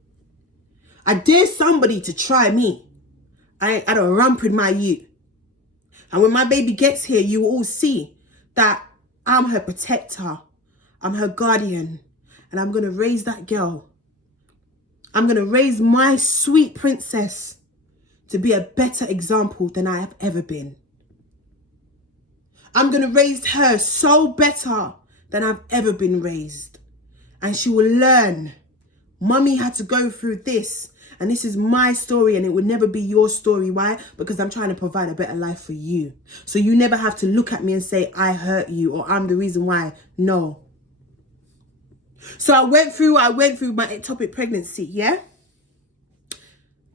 I dare somebody to try me. I don't ramp with my youth. And when my baby gets here, you will all see that I'm her protector. I'm her guardian. And I'm going to raise that girl. I'm going to raise my sweet princess to be a better example than I have ever been. I'm going to raise her so better than I've ever been raised. And she will learn. Mummy had to go through this. And this is my story, and it will never be your story. Why? Because I'm trying to provide a better life for you. So you never have to look at me and say, I hurt you, or I'm the reason why. No. So I went through my ectopic pregnancy, yeah?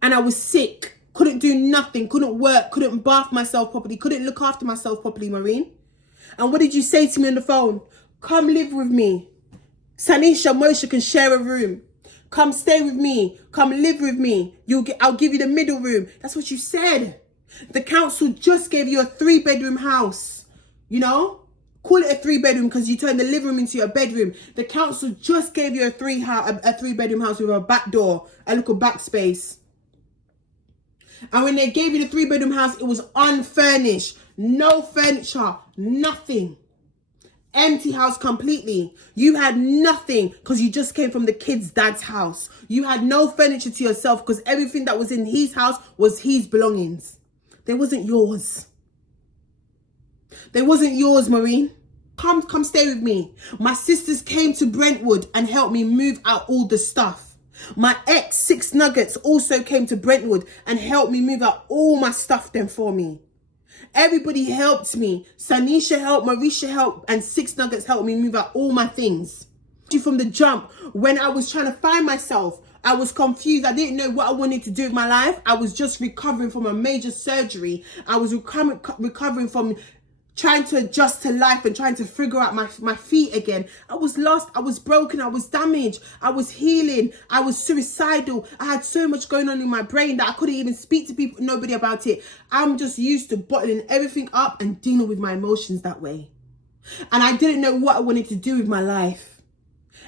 And I was sick. Couldn't do nothing. Couldn't work. Couldn't bath myself properly. Couldn't look after myself properly, Maureen. And what did you say to me on the phone? Come live with me. Sanisha Moshe can share a room. Come stay with me. Come live with me. I'll give you the middle room. That's what you said. The council just gave you a 3-bedroom house. You know? Call it a 3-bedroom because you turned the living room into a bedroom. The council just gave you a 3-bedroom house with a back door, a little back space. And when they gave you the 3-bedroom house, it was unfurnished. No furniture. Nothing. Empty house completely. You had nothing because you just came from the kid's dad's house. You had no furniture to yourself because everything that was in his house was his belongings. They wasn't yours. They wasn't yours, Maureen. Come stay with me. My sisters came to Brentwood and helped me move out all the stuff. My ex, 6 Nuggets, also came to Brentwood and helped me move out all my stuff then for me. Everybody helped me. Sanisha helped, Marisha helped, and 6 Nuggets helped me move out all my things. From the jump, when I was trying to find myself, I was confused. I didn't know what I wanted to do with my life. I was just recovering from a major surgery. I was recovering from trying to adjust to life and trying to figure out my feet again. I was lost. I was broken. I was damaged. I was healing. I was suicidal. I had so much going on in my brain that I couldn't even speak to people, nobody about it. I'm just used to bottling everything up and dealing with my emotions that way. And I didn't know what I wanted to do with my life.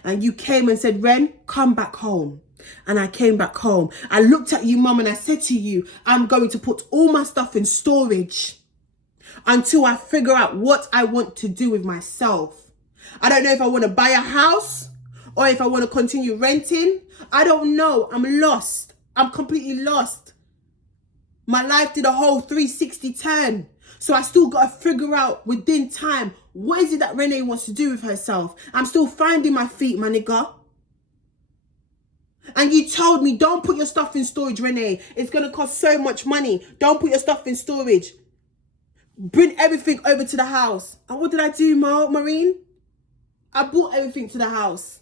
And you came and said, Ren, come back home. And I came back home. I looked at you, Mum, and I said to you, I'm going to put all my stuff in storage until I figure out what I want to do with myself. I don't know if I want to buy a house or if I want to continue renting. I don't know. I'm lost. I'm completely lost. My life did a whole 360 turn. So I still got to figure out within time, what is it that Renee wants to do with herself? I'm still finding my feet, my nigga. And you told me, don't put your stuff in storage, Renee. It's going to cost so much money. Don't put your stuff in storage. Bring everything over to the house. And what did I do, Maureen? I brought everything to the house.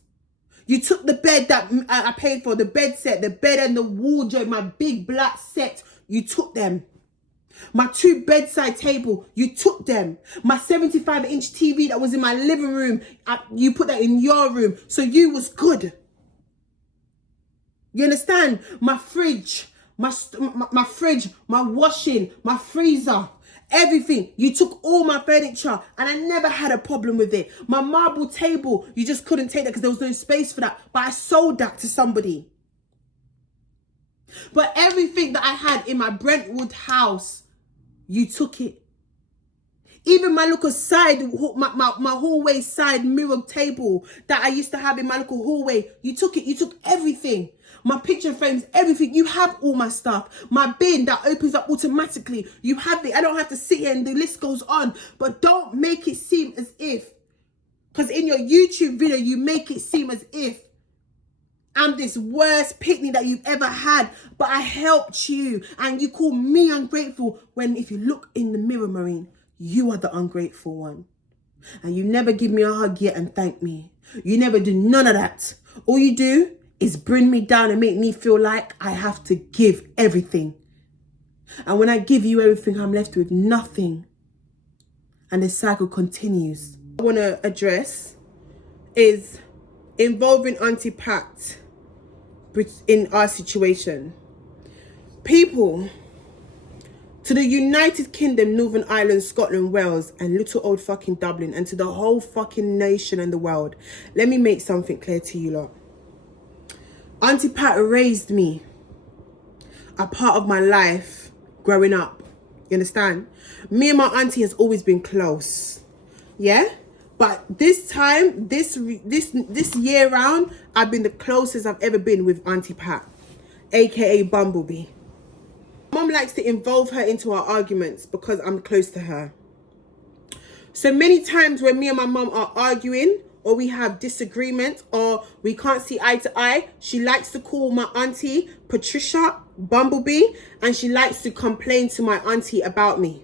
You took the bed that I paid for, the bed set, the bed and the wardrobe, my big black set. You took them. My 2 bedside table, you took them. My 75-inch TV that was in my living room, you put that in your room. So you was good. You understand? My fridge, my fridge, my washing, my freezer. Everything. You took all my furniture and I never had a problem with it. My marble table, you just couldn't take that because there was no space for that. But I sold that to somebody. But everything that I had in my Brentwood house, you took it. Even my little side, my hallway side mirror table that I used to have in my little hallway, you took it. You took everything. My picture frames, everything. You have all my stuff. My bin that opens up automatically. You have it. I don't have to sit here and the list goes on. But don't make it seem as if, because in your YouTube video, you make it seem as if I'm this worst picnic that you've ever had. But I helped you and you call me ungrateful when if you look in the mirror, Maureen, you are the ungrateful one. And you never give me a hug yet and thank me. You never do none of that. All you do is bring me down and make me feel like I have to give everything. And when I give you everything, I'm left with nothing. And the cycle continues. What I want to address is involving Auntie Pat in our situation. People to the United Kingdom, Northern Ireland, Scotland, Wales, and little old fucking Dublin, and to the whole fucking nation and the world. Let me make something clear to you lot. Auntie Pat raised me, a part of my life growing up. You understand? Me and my auntie has always been close. Yeah? But this time, this year round, I've been the closest I've ever been with Auntie Pat, aka Bumblebee. Mom likes to involve her into our arguments because I'm close to her. So many times when me and my mum are arguing, or we have disagreements, or we can't see eye to eye, she likes to call my auntie Patricia Bumblebee, and she likes to complain to my auntie about me.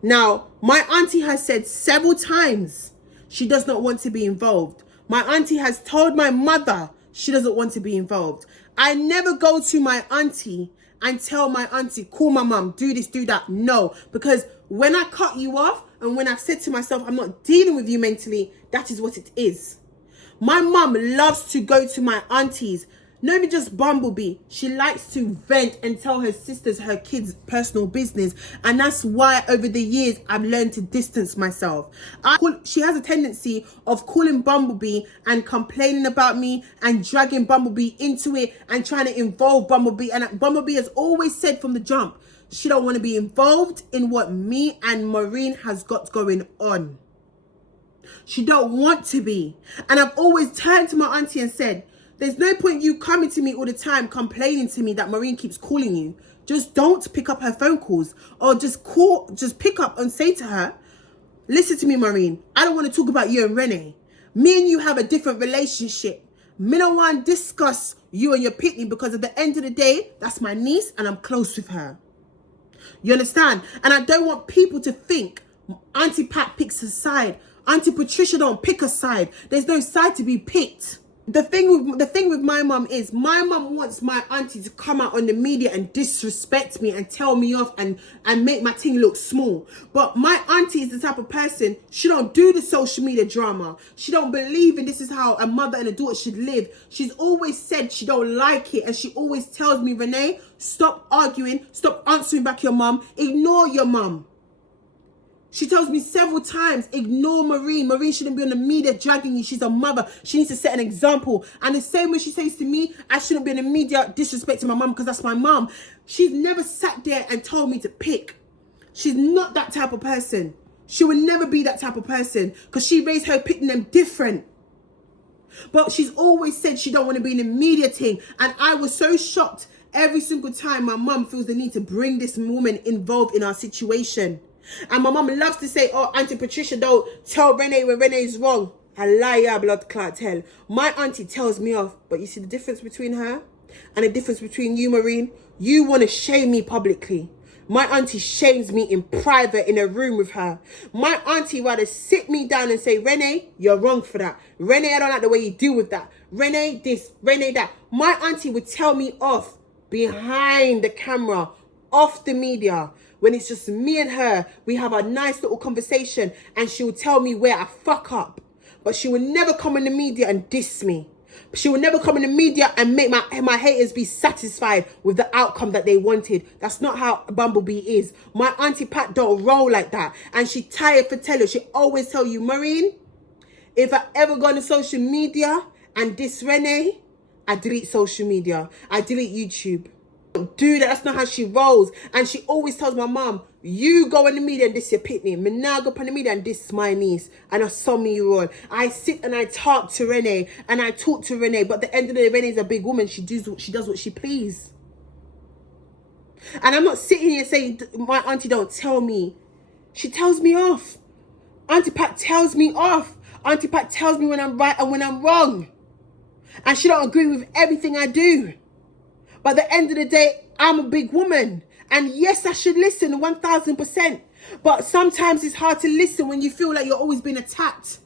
Now, my auntie has said several times she does not want to be involved. My auntie has told my mother she doesn't want to be involved. I never go to my auntie and tell my auntie, call my mum, do this, do that. No, because when I cut you off and when I've said to myself, I'm not dealing with you mentally, that is what it is. My mum loves to go to my aunties. Not even just Bumblebee. She likes to vent and tell her sisters, her kids' personal business. And that's why over the years, I've learned to distance myself. She has a tendency of calling Bumblebee and complaining about me and dragging Bumblebee into it and trying to involve Bumblebee. And Bumblebee has always said from the jump, she don't want to be involved in what me and Maureen has got going on. She don't want to be. And I've always turned to my auntie and said, there's no point you coming to me all the time complaining to me that Maureen keeps calling you. Just don't pick up her phone calls, or just pick up and say to her, listen to me, Maureen, I don't want to talk about you and Renee. Me and you have a different relationship. Me don't want to discuss you and your pitney, because at the end of the day, that's my niece and I'm close with her. You understand? And I don't want people to think Auntie Pat picks a side. Auntie Patricia don't pick a side. There's no side to be picked. The thing with my mum is, my mum wants my auntie to come out on the media and disrespect me and tell me off and make my thing look small. But my auntie is the type of person, she don't do the social media drama. She don't believe in this is how a mother and a daughter should live. She's always said she don't like it, and she always tells me, Renee, stop arguing, stop answering back your mum, ignore your mum. She tells me several times, ignore Maureen. Maureen shouldn't be on the media dragging you. She's a mother. She needs to set an example. And the same way she says to me, I shouldn't be in the media disrespecting my mum because that's my mum. She's never sat there and told me to pick. She's not that type of person. She will never be that type of person because she raised her picking them different. But she's always said she don't want to be in the media thing. And I was so shocked every single time my mum feels the need to bring this woman involved in our situation. And my mum loves to say, oh, Auntie Patricia, don't tell Renee when Renee is wrong. A liar, blood clot tell. My auntie tells me off. But you see the difference between her and the difference between you, Maureen? You want to shame me publicly. My auntie shames me in private in a room with her. My auntie rather sit me down and say, Renee, you're wrong for that. Renee, I don't like the way you deal with that. Renee this, Renee that. My auntie would tell me off behind the camera, off the media. When it's just me and her, we have a nice little conversation and she will tell me where I fuck up. But she will never come in the media and diss me. She will never come in the media and make my haters be satisfied with the outcome that they wanted. That's not how Bumblebee is. My Auntie Pat don't roll like that. And she tired for telling. She always tell you, Maureen, if I ever go on social media and diss Renee, I delete social media. I delete YouTube. Do that. That's not how she rolls. And she always tells my mum, you go in the media and diss your pitney. Me now go on the media and diss my niece. And I saw me roll. I sit and I talk to Renee and I talk to Renee. But at the end of the day, Renee's a big woman. She does what she please. And I'm not sitting here saying my auntie don't tell me. She tells me off. Auntie Pat tells me off. Auntie Pat tells me when I'm right and when I'm wrong. And she don't agree with everything I do. But at the end of the day, I'm a big woman. And yes, I should listen 1000%. But sometimes it's hard to listen when you feel like you're always being attacked.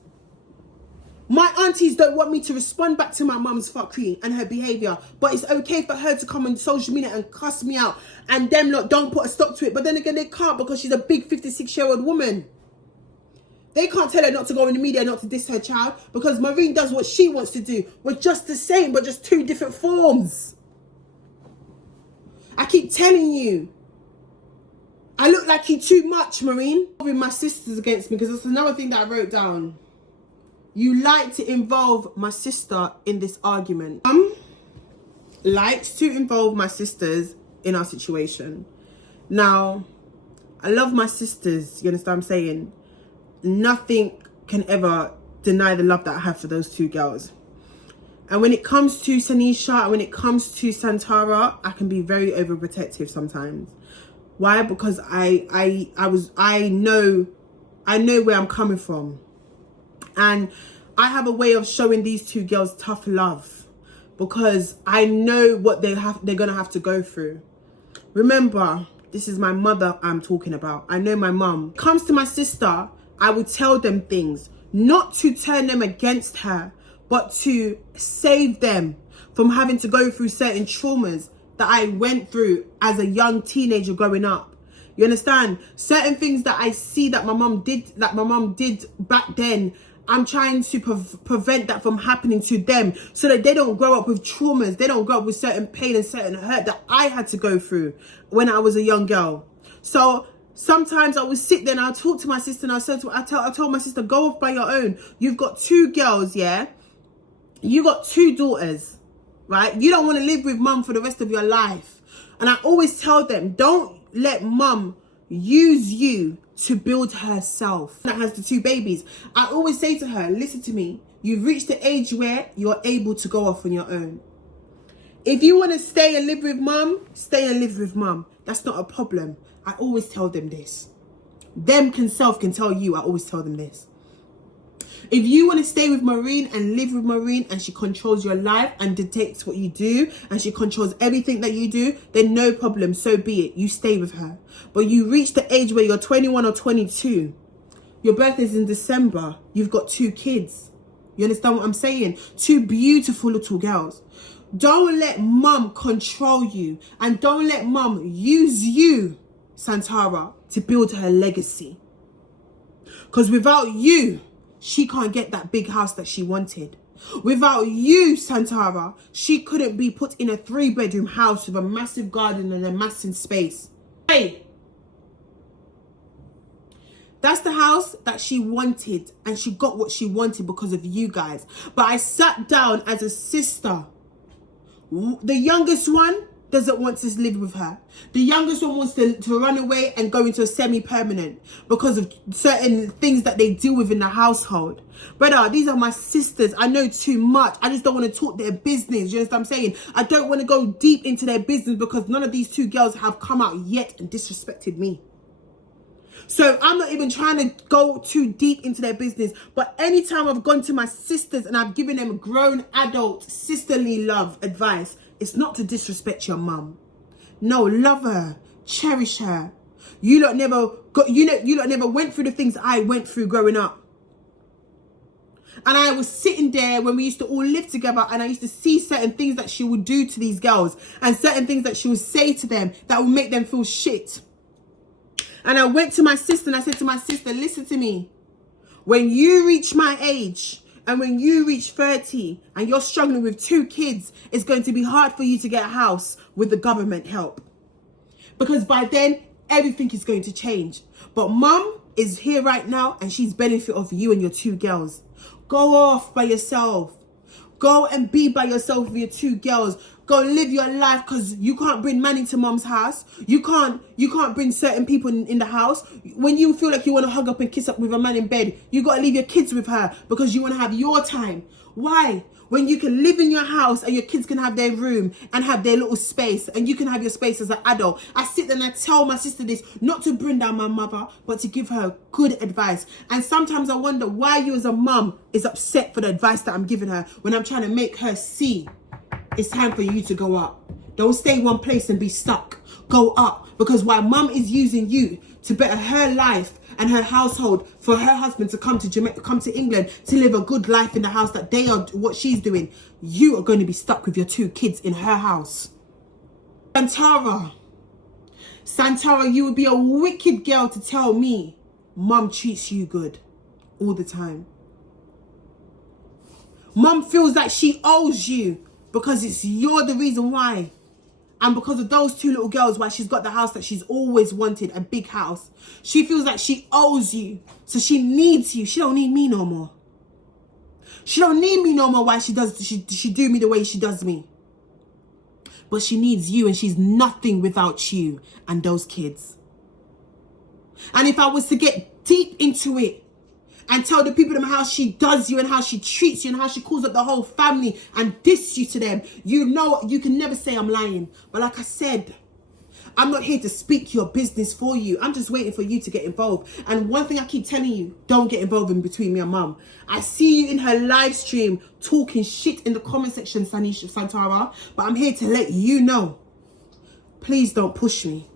My aunties don't want me to respond back to my mum's fuckery and her behaviour. But it's okay for her to come on social media and cuss me out. And them lot don't put a stop to it. But then again, they can't because she's a big 56-year-old woman. They can't tell her not to go in the media, not to diss her child. Because Maureen does what she wants to do. We're just the same, but just two different forms. I keep telling you. I look like you too much, Marine. With my sisters against me, because that's another thing that I wrote down. You like to involve my sister in this argument. Likes to involve my sisters in our situation. Now, I love my sisters, you understand what I'm saying? Nothing can ever deny the love that I have for those two girls. And when it comes to Sanisha and when it comes to Santara, I can be very overprotective sometimes. Why? Because I know where I'm coming from. And I have a way of showing these two girls tough love because I know what they're gonna have to go through. Remember, this is my mother I'm talking about. I know my mum. When it comes to my sister, I would tell them things, not to turn them against her, but to save them from having to go through certain traumas that I went through as a young teenager growing up. You understand? Certain things that I see that my mum did back then, I'm trying to prevent that from happening to them so that they don't grow up with traumas. They don't grow up with certain pain and certain hurt that I had to go through when I was a young girl. So sometimes I would sit there and I'll talk to my sister and I told my sister, go off by your own. You've got two girls, yeah? You got two daughters, right? You don't want to live with mum for the rest of your life. And I always tell them, don't let mum use you to build herself. That has the two babies. I always say to her, listen to me. You've reached the age where you're able to go off on your own. If you want to stay and live with mum, stay and live with mum. That's not a problem. I always tell them this. Them can tell you, I always tell them this. If you want to stay with Marine and live with Marine and she controls your life and dictates what you do and she controls everything that you do, then no problem, so be it. You stay with her. But you reach the age where you're 21 or 22. Your birthday's in December. You've got two kids. You understand what I'm saying? Two beautiful little girls. Don't let mum control you and don't let mum use you, Santara, to build her legacy. Because without you, she can't get that big house that she wanted. Without you, Santara, she couldn't be put in a 3-bedroom house with a massive garden and a massive space. Hey, that's the house that she wanted and she got what she wanted because of you guys. But I sat down as a sister. The youngest one doesn't want to live with her. The youngest one wants to run away and go into a semi-permanent because of certain things that they deal with in the household. Brother, these are my sisters. I know too much. I just don't want to talk their business. You understand what I'm saying? I don't want to go deep into their business because none of these two girls have come out yet and disrespected me. So I'm not even trying to go too deep into their business. But anytime I've gone to my sisters and I've given them grown adult sisterly love advice, it's not to disrespect your mum. No, love her, cherish her. You lot never went through the things I went through growing up. And I was sitting there when we used to all live together and I used to see certain things that she would do to these girls and certain things that she would say to them that would make them feel shit. And I went to my sister and I said to my sister, listen to me. When you reach my age and when you reach 30 and you're struggling with 2 kids, it's going to be hard for you to get a house with the government help. Because by then, everything is going to change. But mum is here right now and she's benefit of you and your 2 girls. Go off by yourself. Go and be by yourself with your 2 girls. Go live your life because you can't bring man into mum's house. You can't bring certain people in the house. When you feel like you want to hug up and kiss up with a man in bed, you got to leave your kids with her because you want to have your time. Why? When you can live in your house and your kids can have their room and have their little space and you can have your space as an adult. I sit there and I tell my sister this, not to bring down my mother, but to give her good advice. And sometimes I wonder why you as a mum is upset for the advice that I'm giving her when I'm trying to make her see it's time for you to go up. Don't stay one place and be stuck. Go up. Because while mum is using you to better her life and her household for her husband to come to Jamaica, come to England to live a good life in the house that they are, what she's doing, you are going to be stuck with your 2 kids in her house. Santara, you would be a wicked girl to tell me mum treats you good all the time. Mum feels like she owes you because you're the reason why And because of those two little girls, why she's got the house that she's always wanted, a big house. She feels like she owes you. So she needs you. She don't need me no more. She don't need me no more. Why she do me the way she does me. But she needs you, and she's nothing without you and those kids. And if I was to get deep into it and tell the people in my house she does you and how she treats you and how she calls up the whole family and diss you to them, you know, you can never say I'm lying. But like I said, I'm not here to speak your business for you. I'm just waiting for you to get involved. And one thing I keep telling you, don't get involved in between me and mum. I see you in her live stream talking shit in the comment section, Santara, but I'm here to let you know, please don't push me.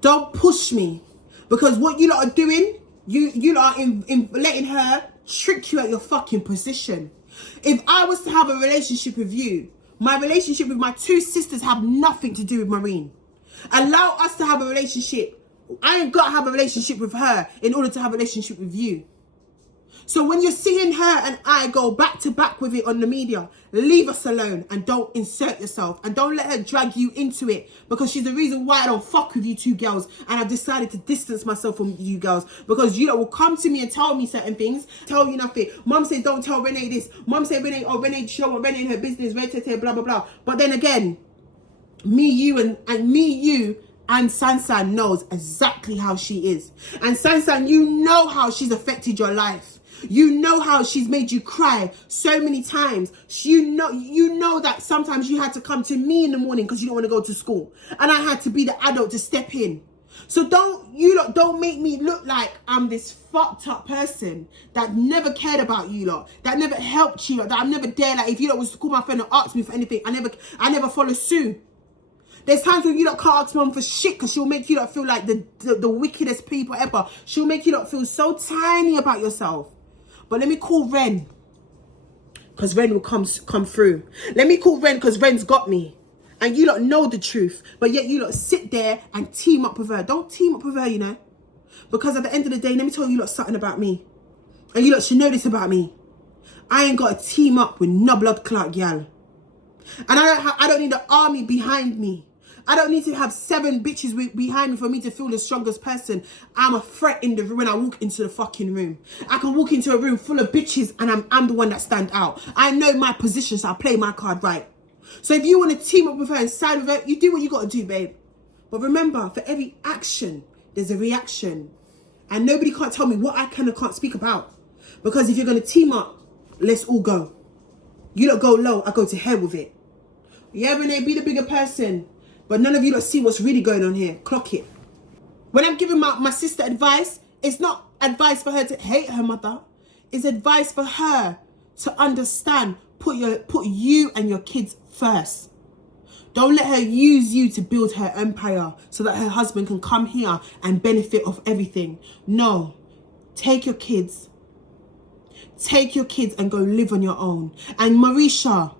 Don't push me. Because what you lot are doing, you lot are letting her trick you at your fucking position. If I was to have a relationship with you, my relationship with my two sisters have nothing to do with Marine. Allow us to have a relationship. I ain't got to have a relationship with her in order to have a relationship with you. So when you're seeing her and I go back to back with it on the media, leave us alone and don't insert yourself and don't let her drag you into it, because she's the reason why I don't fuck with you two girls, and I've decided to distance myself from you girls, because you lot will come to me and tell me certain things, tell you nothing. Mum said don't tell Renee this. Mum said Renee, oh Renee, show what Renee in her business, blah blah blah. But then again, me, you and Sansan knows exactly how she is. And Sansan, you know how she's affected your life. You know how she's made you cry so many times. You know that sometimes you had to come to me in the morning because you don't want to go to school. And I had to be the adult to step in. So don't make me look like I'm this fucked up person that never cared about you lot, that never helped you lot, that I'm never there. Like if you lot was to call my friend and ask me for anything, I never follow suit. There's times when you lot can't ask mum for shit because she'll make you lot feel like the wickedest people ever. She'll make you lot feel so tiny about yourself. But let me call Ren, because Ren will come through. Let me call Ren because Ren's got me. And you lot know the truth. But yet you lot sit there and team up with her. Don't team up with her, you know. Because at the end of the day, let me tell you lot something about me. And you lot should know this about me. I ain't got to team up with no blood clot gal. And I don't need an army behind me. I don't need to have 7 bitches behind me for me to feel the strongest person. I'm a threat in the room when I walk into the fucking room. I can walk into a room full of bitches and I'm the one that stand out. I know my position, so I play my card right. So if you want to team up with her and side with her, you do what you got to do, babe. But remember, for every action, there's a reaction. And nobody can't tell me what I can or can't speak about. Because if you're going to team up, let's all go. You don't go low, I go to hell with it. Yeah, Renee, be the bigger person. But none of you don't see what's really going on here. Clock it. When I'm giving my sister advice, it's not advice for her to hate her mother. It's advice for her to understand. Put you and your kids first. Don't let her use you to build her empire so that her husband can come here and benefit off everything. No. Take your kids. Take your kids and go live on your own. And Marisha,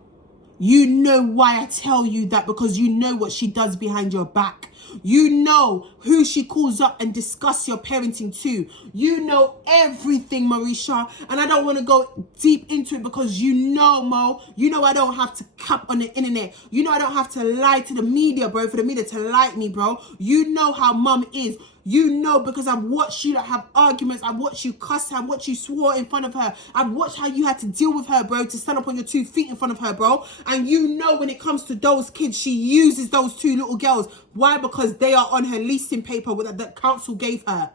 you know why I tell you that, because you know what she does behind your back. You know who she calls up and discuss your parenting to. You know everything, Marisha. And I don't want to go deep into it because you know, Mo. You know I don't have to cap on the internet. You know I don't have to lie to the media, bro, for the media to like me, bro. You know how mum is. You know, because I've watched you have arguments. I've watched you cuss her. I've watched you swore in front of her. I've watched how you had to deal with her, bro, to stand up on your 2 feet in front of her, bro. And you know when it comes to those kids, she uses those 2 little girls. Why? Because they are on her leasing paper that the council gave her.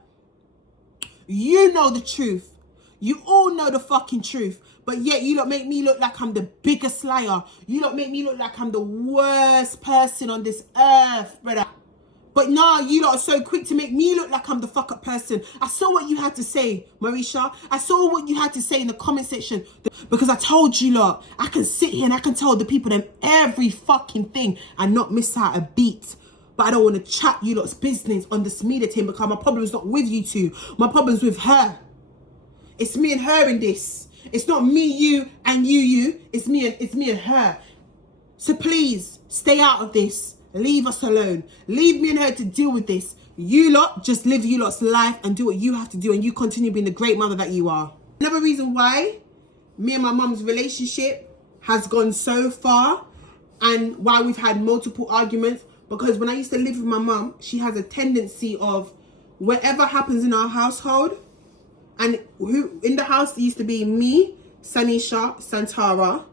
You know the truth. You all know the fucking truth. But yet you lot make me look like I'm the biggest liar. You lot make me look like I'm the worst person on this earth, brother. But nah, you lot are so quick to make me look like I'm the fuck up person. I saw what you had to say, Marisha. I saw what you had to say in the comment section. Because I told you lot, I can sit here and I can tell the people them every fucking thing and not miss out a beat. But I don't want to chat you lot's business on this media team because my problem's not with you two. My problem's with her. It's me and her in this. It's not me, you, and you. It's me and her. So please, stay out of this. Leave us alone. Leave me and her to deal with this. You lot, just live you lot's life and do what you have to do, and you continue being the great mother that you are. Another reason why me and my mum's relationship has gone so far and why we've had multiple arguments. Because when I used to live with my mum, she has a tendency of whatever happens in our household, and who in the house used to be me, Sanisha, Santara,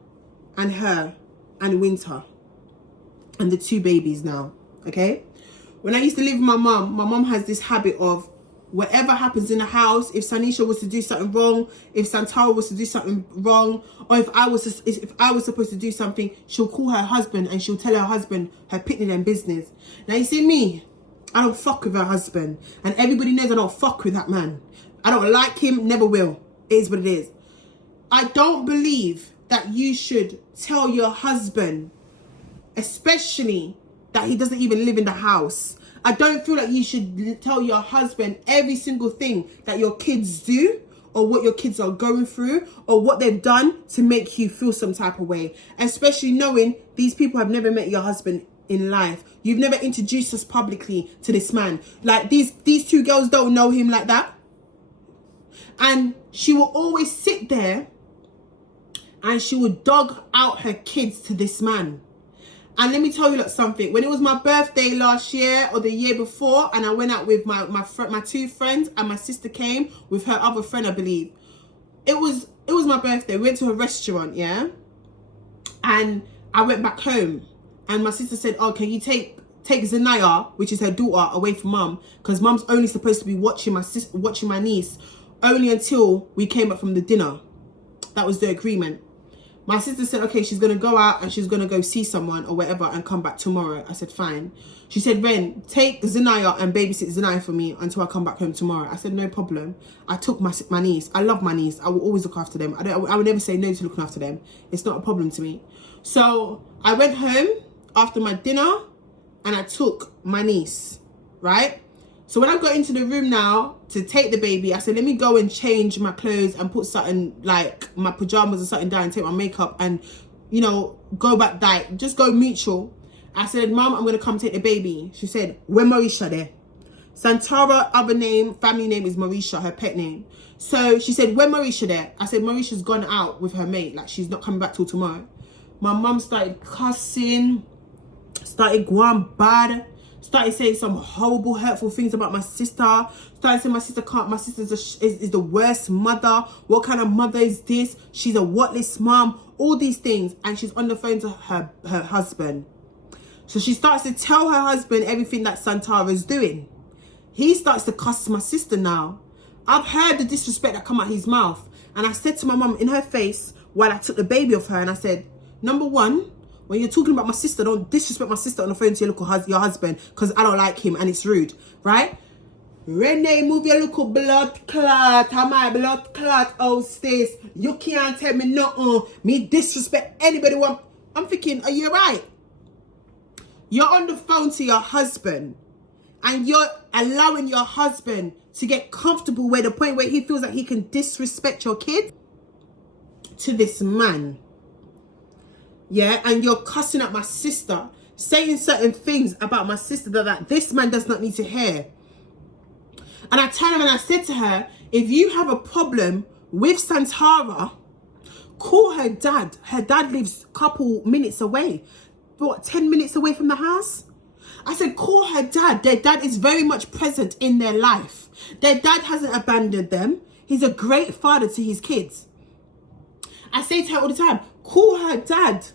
and her, and Winter, and the 2 babies now, okay? When I used to live with my mum has this habit of whatever happens in the house, if Sanisha was to do something wrong, if Santara was to do something wrong, or if I was supposed to do something, she'll call her husband and she'll tell her husband her pitney and business. Now you see me, I don't fuck with her husband, and everybody knows I don't fuck with that man. I don't like him, never will. It is what it is. I don't believe that you should tell your husband, especially that he doesn't even live in the house. I don't feel like you should tell your husband every single thing that your kids do, or what your kids are going through, or what they've done to make you feel some type of way. Especially knowing these people have never met your husband in life. You've never introduced us publicly to this man. Like these 2 girls don't know him like that. And she will always sit there and she would dog out her kids to this man. And let me tell you something. When it was my birthday last year or the year before, and I went out with my 2 friends, and my sister came with her other friend, I believe. It was my birthday. We went to a restaurant, yeah? And I went back home, and my sister said, "Oh, can you take Zanaya, which is her daughter, away from mum, because mum's only supposed to be watching my niece only until we came back from the dinner." That was the agreement. My sister said, okay, she's going to go out and she's going to go see someone or whatever and come back tomorrow. I said, fine. She said, Ren, take Zanaya and babysit Zanaya for me until I come back home tomorrow. I said, no problem. I took my niece. I love my niece. I will always look after them. I would never say no to looking after them. It's not a problem to me. So I went home after my dinner and I took my niece, right? So when I got into the room now to take the baby, I said, let me go and change my clothes and put something like my pajamas or something down and take my makeup and, you know, go back, like, just go mutual. I said, Mom, I'm going to come take the baby. She said, where Marisha there? Santara, other name, family name is Marisha, her pet name. So she said, where Marisha there? I said, Marisha's gone out with her mate. Like, she's not coming back till tomorrow. My mum started cussing, started going bad. Started saying some horrible, hurtful things about my sister. Started saying my sister is the worst mother. What kind of mother is this? She's a whatless mom. All these things. And she's on the phone to her husband. So she starts to tell her husband everything that Santara is doing. He starts to cuss my sister now. I've heard the disrespect that come out his mouth. And I said to my mum in her face while I took the baby off her, and I said, number one, when you're talking about my sister, don't disrespect my sister on the phone to your husband, because I don't like him and it's rude, right? Renee, move your little blood clot. Am I blood clot? Oh, Stace, you can't tell me nothing. Me disrespect anybody. I'm thinking, are you right? You're on the phone to your husband and you're allowing your husband to get comfortable where the point where he feels like he can disrespect your kid to this man. Yeah, and you're cussing at my sister, saying certain things about my sister that this man does not need to hear. And I turned and I said to her, if you have a problem with Santara, call her dad. Her dad lives a couple minutes away. What, 10 minutes away from the house? I said, call her dad. Their dad is very much present in their life. Their dad hasn't abandoned them. He's a great father to his kids. I say to her all the time, call her dad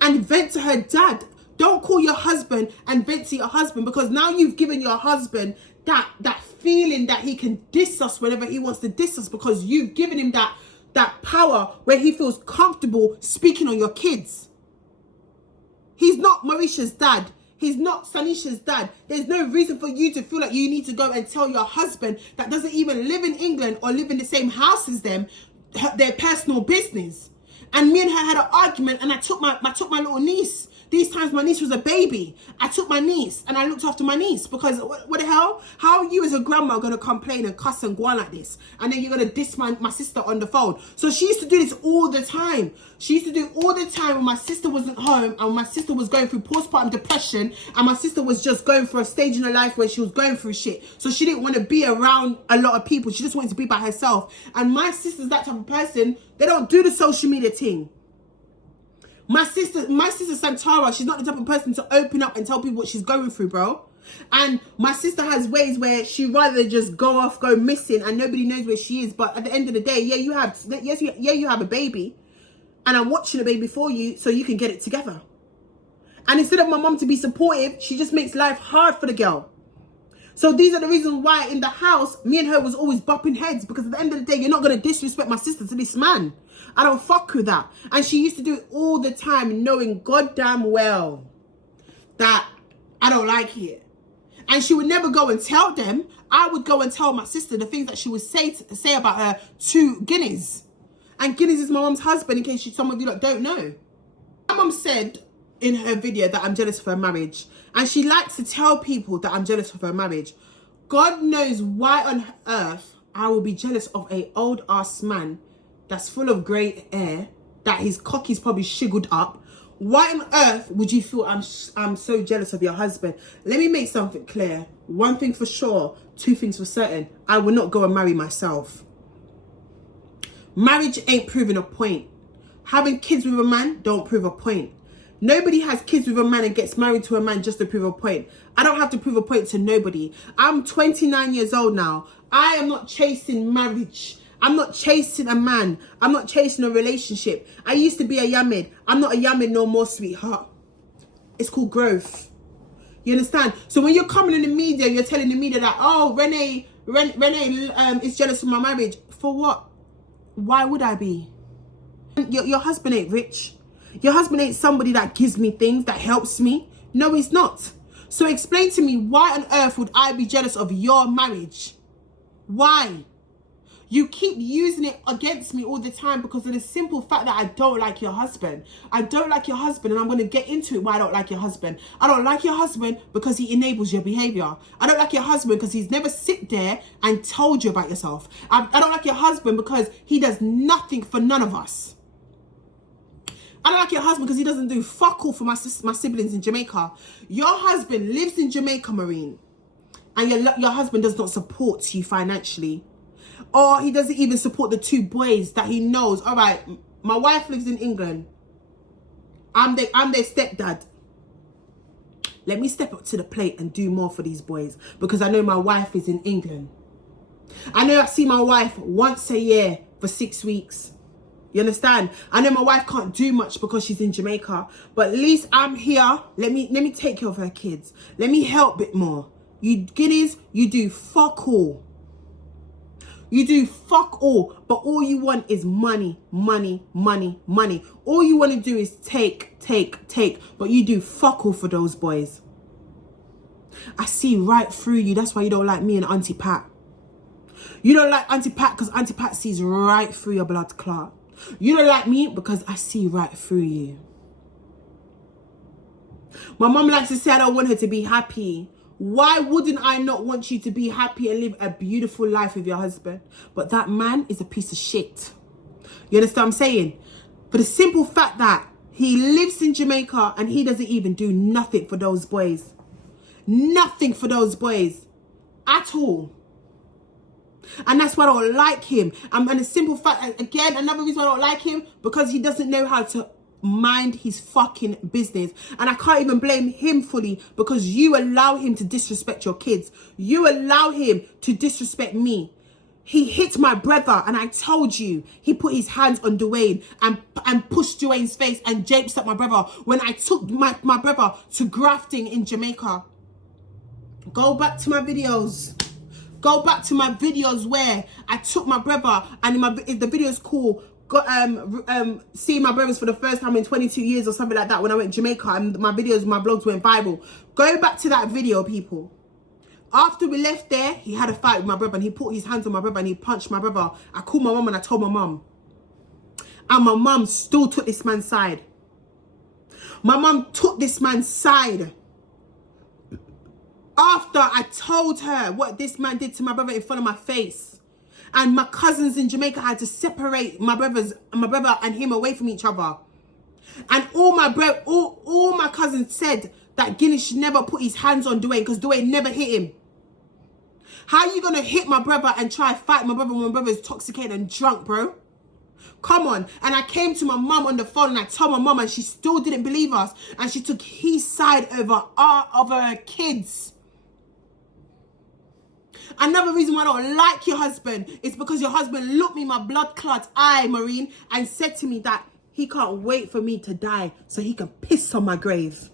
and vent to her dad. Don't call your husband and vent to your husband, because now you've given your husband that feeling that he can diss us whenever he wants to diss us, because you've given him that power where he feels comfortable speaking on your kids. He's not Marisha's dad. He's not Sanisha's dad. There's no reason for you to feel like you need to go and tell your husband that doesn't even live in England or live in the same house as them, their personal business. And me and her had an argument, and I took my little niece. These times my niece was a baby. I took my niece and I looked after my niece, because what the hell? How are you as a grandma going to complain and cuss and go on like this? And then you're going to diss my sister on the phone. So she used to do this all the time. She used to do it all the time when my sister wasn't home and my sister was going through postpartum depression, and my sister was just going through a stage in her life where she was going through shit. So she didn't want to be around a lot of people. She just wanted to be by herself. And my sister's that type of person. They don't do the social media thing. My sister Santara, she's not the type of person to open up and tell people what she's going through, bro. And my sister has ways where she rather just go missing and nobody knows where she is. But at the end of the day, you have a baby, and I'm watching a baby for you so you can get it together. And instead of my mom to be supportive, she just makes life hard for the girl. So these are the reasons why in the house, me and her was always bumping heads, because at the end of the day, you're not going to disrespect my sister to this man. I don't fuck with that. And she used to do it all the time, knowing goddamn well that I don't like it. And she would never go and tell them. I would go and tell my sister the things that she would say about her to Guinness. And Guinness is my mom's husband, in case some of you don't know. My mom said in her video that I'm jealous of her marriage. And she likes to tell people that I'm jealous of her marriage. God knows why on earth I will be jealous of a old ass man that's full of grey hair, that his cock is probably shiggled up. Why on earth would you feel I'm so jealous of your husband? Let me make something clear. One thing for sure, two things for certain. I will not go and marry myself. Marriage ain't proving a point. Having kids with a man don't prove a point. Nobody has kids with a man and gets married to a man just to prove a point. I don't have to prove a point to nobody. I'm 29 years old now. I am not chasing marriage. I'm not chasing a man. I'm not chasing a relationship. I used to be a yamid. I'm not a yamid no more, sweetheart. It's called growth. You understand? So when you're coming in the media, you're telling the media that, oh, Renee is jealous of my marriage. For what? Why would I be? Your husband ain't rich. Your husband ain't somebody that gives me things, that helps me. No, he's not. So explain to me, why on earth would I be jealous of your marriage? Why? You keep using it against me all the time because of the simple fact that I don't like your husband. I don't like your husband, and I'm going to get into it why I don't like your husband. I don't like your husband because he enables your behavior. I don't like your husband because he's never sit there and told you about yourself. I don't like your husband because he does nothing for none of us. I don't like your husband because he doesn't do fuck all for my siblings in Jamaica. Your husband lives in Jamaica, Marine, and your husband does not support you financially. Or he doesn't even support the two boys that he knows. All right, my wife lives in England. I'm their stepdad. Let me step up to the plate and do more for these boys, because I know my wife is in England. I know I see my wife once a year for 6 weeks. You understand? I know my wife can't do much because she's in Jamaica, but at least I'm here. Let me take care of her kids. Let me help a bit more. You Guineas, you do fuck all. You do fuck all, but all you want is money, money, money, money. All you want to do is take, but you do fuck all for those boys. I see right through you. That's why you don't like me and Auntie Pat. You don't like Auntie Pat because Auntie Pat sees right through your blood clot. You don't like me because I see right through you. My mom likes to say I don't want her to be happy. Why wouldn't I not want you to be happy and live a beautiful life with your husband? But that man is a piece of shit. You understand what I'm saying? For the simple fact that he lives in Jamaica and he doesn't even do nothing for those boys. Nothing for those boys. At all. And that's why I don't like him. And the simple fact, again, another reason I don't like him, because he doesn't know how to mind his fucking business. And I can't even blame him fully, because you allow him to disrespect your kids. You allow him to disrespect me. He hit my brother, and I told you, he put his hands on Dwayne and pushed Dwayne's face and japed up my brother when I took my brother to grafting in Jamaica. Go back to my videos. Go back to my videos where I took my brother, and the video is called seeing my brothers for the first time in 22 years or something like that, when I went to Jamaica, and my vlogs went viral. Go back to that video, people. After we left there, he had a fight with my brother, and he put his hands on my brother and he punched my brother. I called my mum and I told my mum. And my mum still took this man's side. My mum took this man's side. After I told her what this man did to my brother in front of my face. And my cousins in Jamaica had to separate my brother and him away from each other. And all my cousins said that Guinness should never put his hands on Dwayne, because Dwayne never hit him. How are you going to hit my brother and try to fight my brother when my brother is intoxicated and drunk, bro? Come on. And I came to my mum on the phone and I told my mum, and she still didn't believe us. And she took his side over her kids. Another reason why I don't like your husband is because your husband looked me in my blood clot eye, Maureen, and said to me that he can't wait for me to die so he can piss on my grave.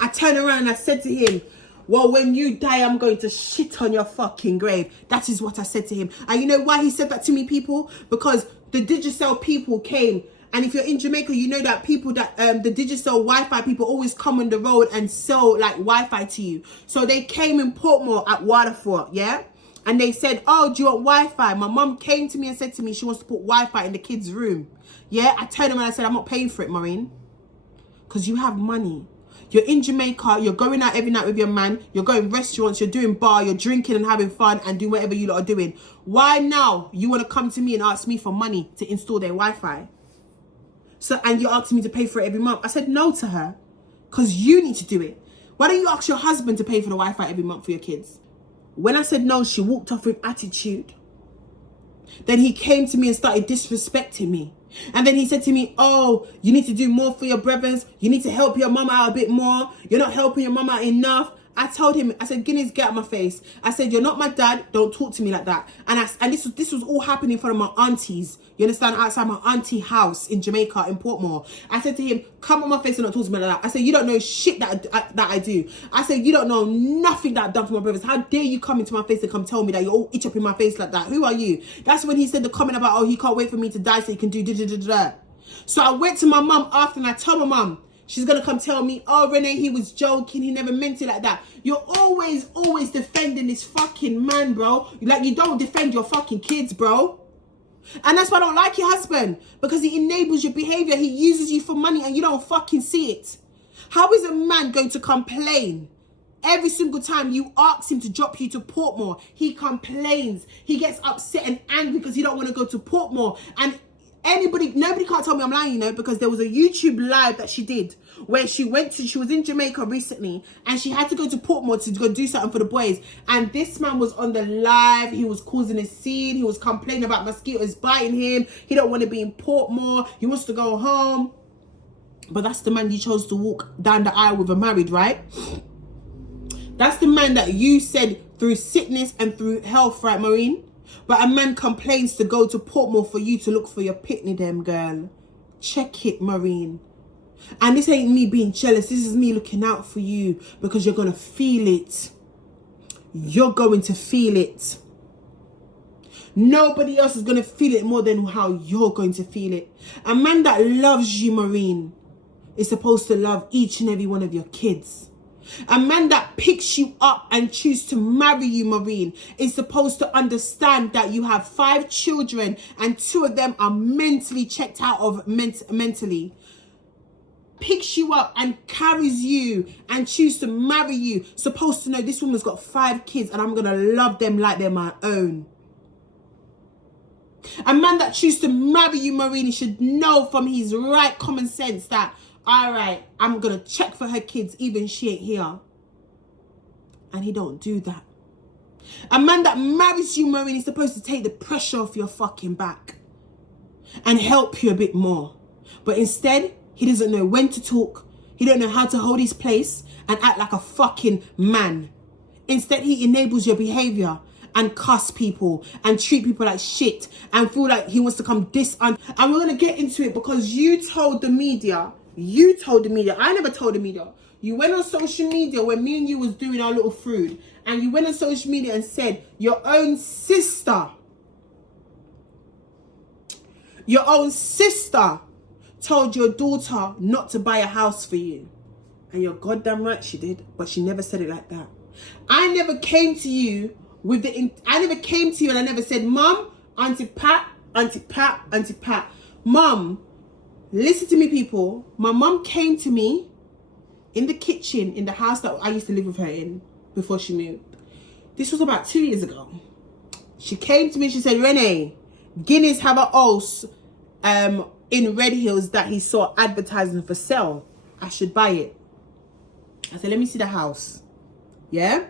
I turned around and I said to him, well, when you die, I'm going to shit on your fucking grave. That is what I said to him. And you know why he said that to me, people? Because the Digicel people came. And if you're in Jamaica, you know that people that, the Digicel Wi-Fi people always come on the road and sell like Wi-Fi to you. So they came in Portmore at Waterford, yeah? And they said, oh, do you want Wi-Fi? My mum came to me and said to me she wants to put Wi-Fi in the kids' room. Yeah, I told him and I said, I'm not paying for it, Maureen. Because you have money. You're in Jamaica, you're going out every night with your man, you're going restaurants, you're doing bar, you're drinking and having fun and doing whatever you lot are doing. Why now you want to come to me and ask me for money to install their Wi-Fi? So, and you're asking me to pay for it every month. I said no to her. Because you need to do it. Why don't you ask your husband to pay for the Wi-Fi every month for your kids? When I said no, she walked off with attitude. Then he came to me and started disrespecting me. And then he said to me, oh, you need to do more for your brothers. You need to help your mama out a bit more. You're not helping your mama enough. I told him, I said, Guinness, get out of my face. I said, you're not my dad. Don't talk to me like that. And this was all happening in front of my aunties. You understand? Outside my auntie house in Jamaica, in Portmore. I said to him, come on my face and not talk to me like that. I said, you don't know shit that I do. I said, you don't know nothing that I've done for my brothers. How dare you come into my face and come tell me that you're all itch up in my face like that? Who are you? That's when he said the comment about, oh, he can't wait for me to die so he can do da-da-da-da-da. So I went to my mum after and I told my mum, she's going to come tell me, oh, Renee, he was joking. He never meant it like that. You're always defending this fucking man, bro. Like, you don't defend your fucking kids, bro. And that's why I don't like your husband. Because he enables your behavior. He uses you for money and you don't fucking see it. How is a man going to complain? Every single time you ask him to drop you to Portmore, he complains. He gets upset and angry because he don't want to go to Portmore. And nobody can't tell me I'm lying, you know, because there was a YouTube live that she did where she was in Jamaica recently and she had to go to Portmore to go do something for the boys. And this man was on the live. He was causing a scene. He was complaining about mosquitoes biting him. He don't want to be in Portmore. He wants to go home. But that's the man you chose to walk down the aisle with and married, right? That's the man that you said through sickness and through health, right, Maureen? But a man complains to go to Portmore for you to look for your pitney them, girl. Check it, Maureen. And this ain't me being jealous. This is me looking out for you because you're going to feel it. You're going to feel it. Nobody else is going to feel it more than how you're going to feel it. A man that loves you, Maureen, is supposed to love each and every one of your kids. A man that picks you up and chooses to marry you, Maureen, is supposed to understand that you have 5 children and 2 of them are mentally checked out of mentally. Picks you up and carries you and chooses to marry you. Supposed to know this woman's got 5 kids and I'm going to love them like they're my own. A man that chooses to marry you, Maureen, should know from his right common sense that, all right, I'm going to check for her kids even she ain't here. And he don't do that. A man that marries you, Maureen, is supposed to take the pressure off your fucking back and help you a bit more. But instead, he doesn't know when to talk. He don't know how to hold his place and act like a fucking man. Instead, he enables your behavior and cuss people and treat people like shit and feel like he wants to come and we're going to get into it because you told the media, I never told the media. You went on social media when me and you was doing our little food and you went on social media and said your own sister told your daughter not to buy a house for you. And you're goddamn right she did, but she never said it like that. I never came to you and I never said, Mum, Auntie Pat. Mum, listen to me, people. My mum came to me in the kitchen in the house that I used to live with her in before she moved. This was about 2 years ago. She came to me, she said, Renee, Guinness have a house in Red Hills that he saw advertising for sale. I should buy it. I said, let me see the house. Yeah?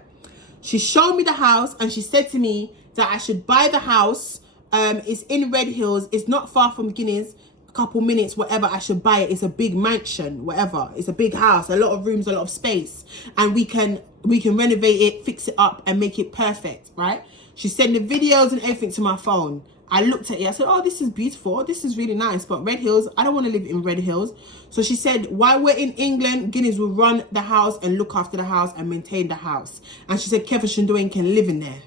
She showed me the house and she said to me that I should buy the house It's in Red Hills. It's not far from Guinness. A couple minutes, whatever. I should buy it. It's a big mansion, whatever. It's a big house, a lot of rooms, a lot of space, and we can renovate it, fix it up, and make it perfect, right? She sent the videos and everything to my phone. I looked at it. I said, oh, this is beautiful. This is really nice. But Red Hills, I don't want to live in Red Hills. So she said, while we're in England, Guinness will run the house and look after the house and maintain the house. And she said, Kevin Shindoin can live in there.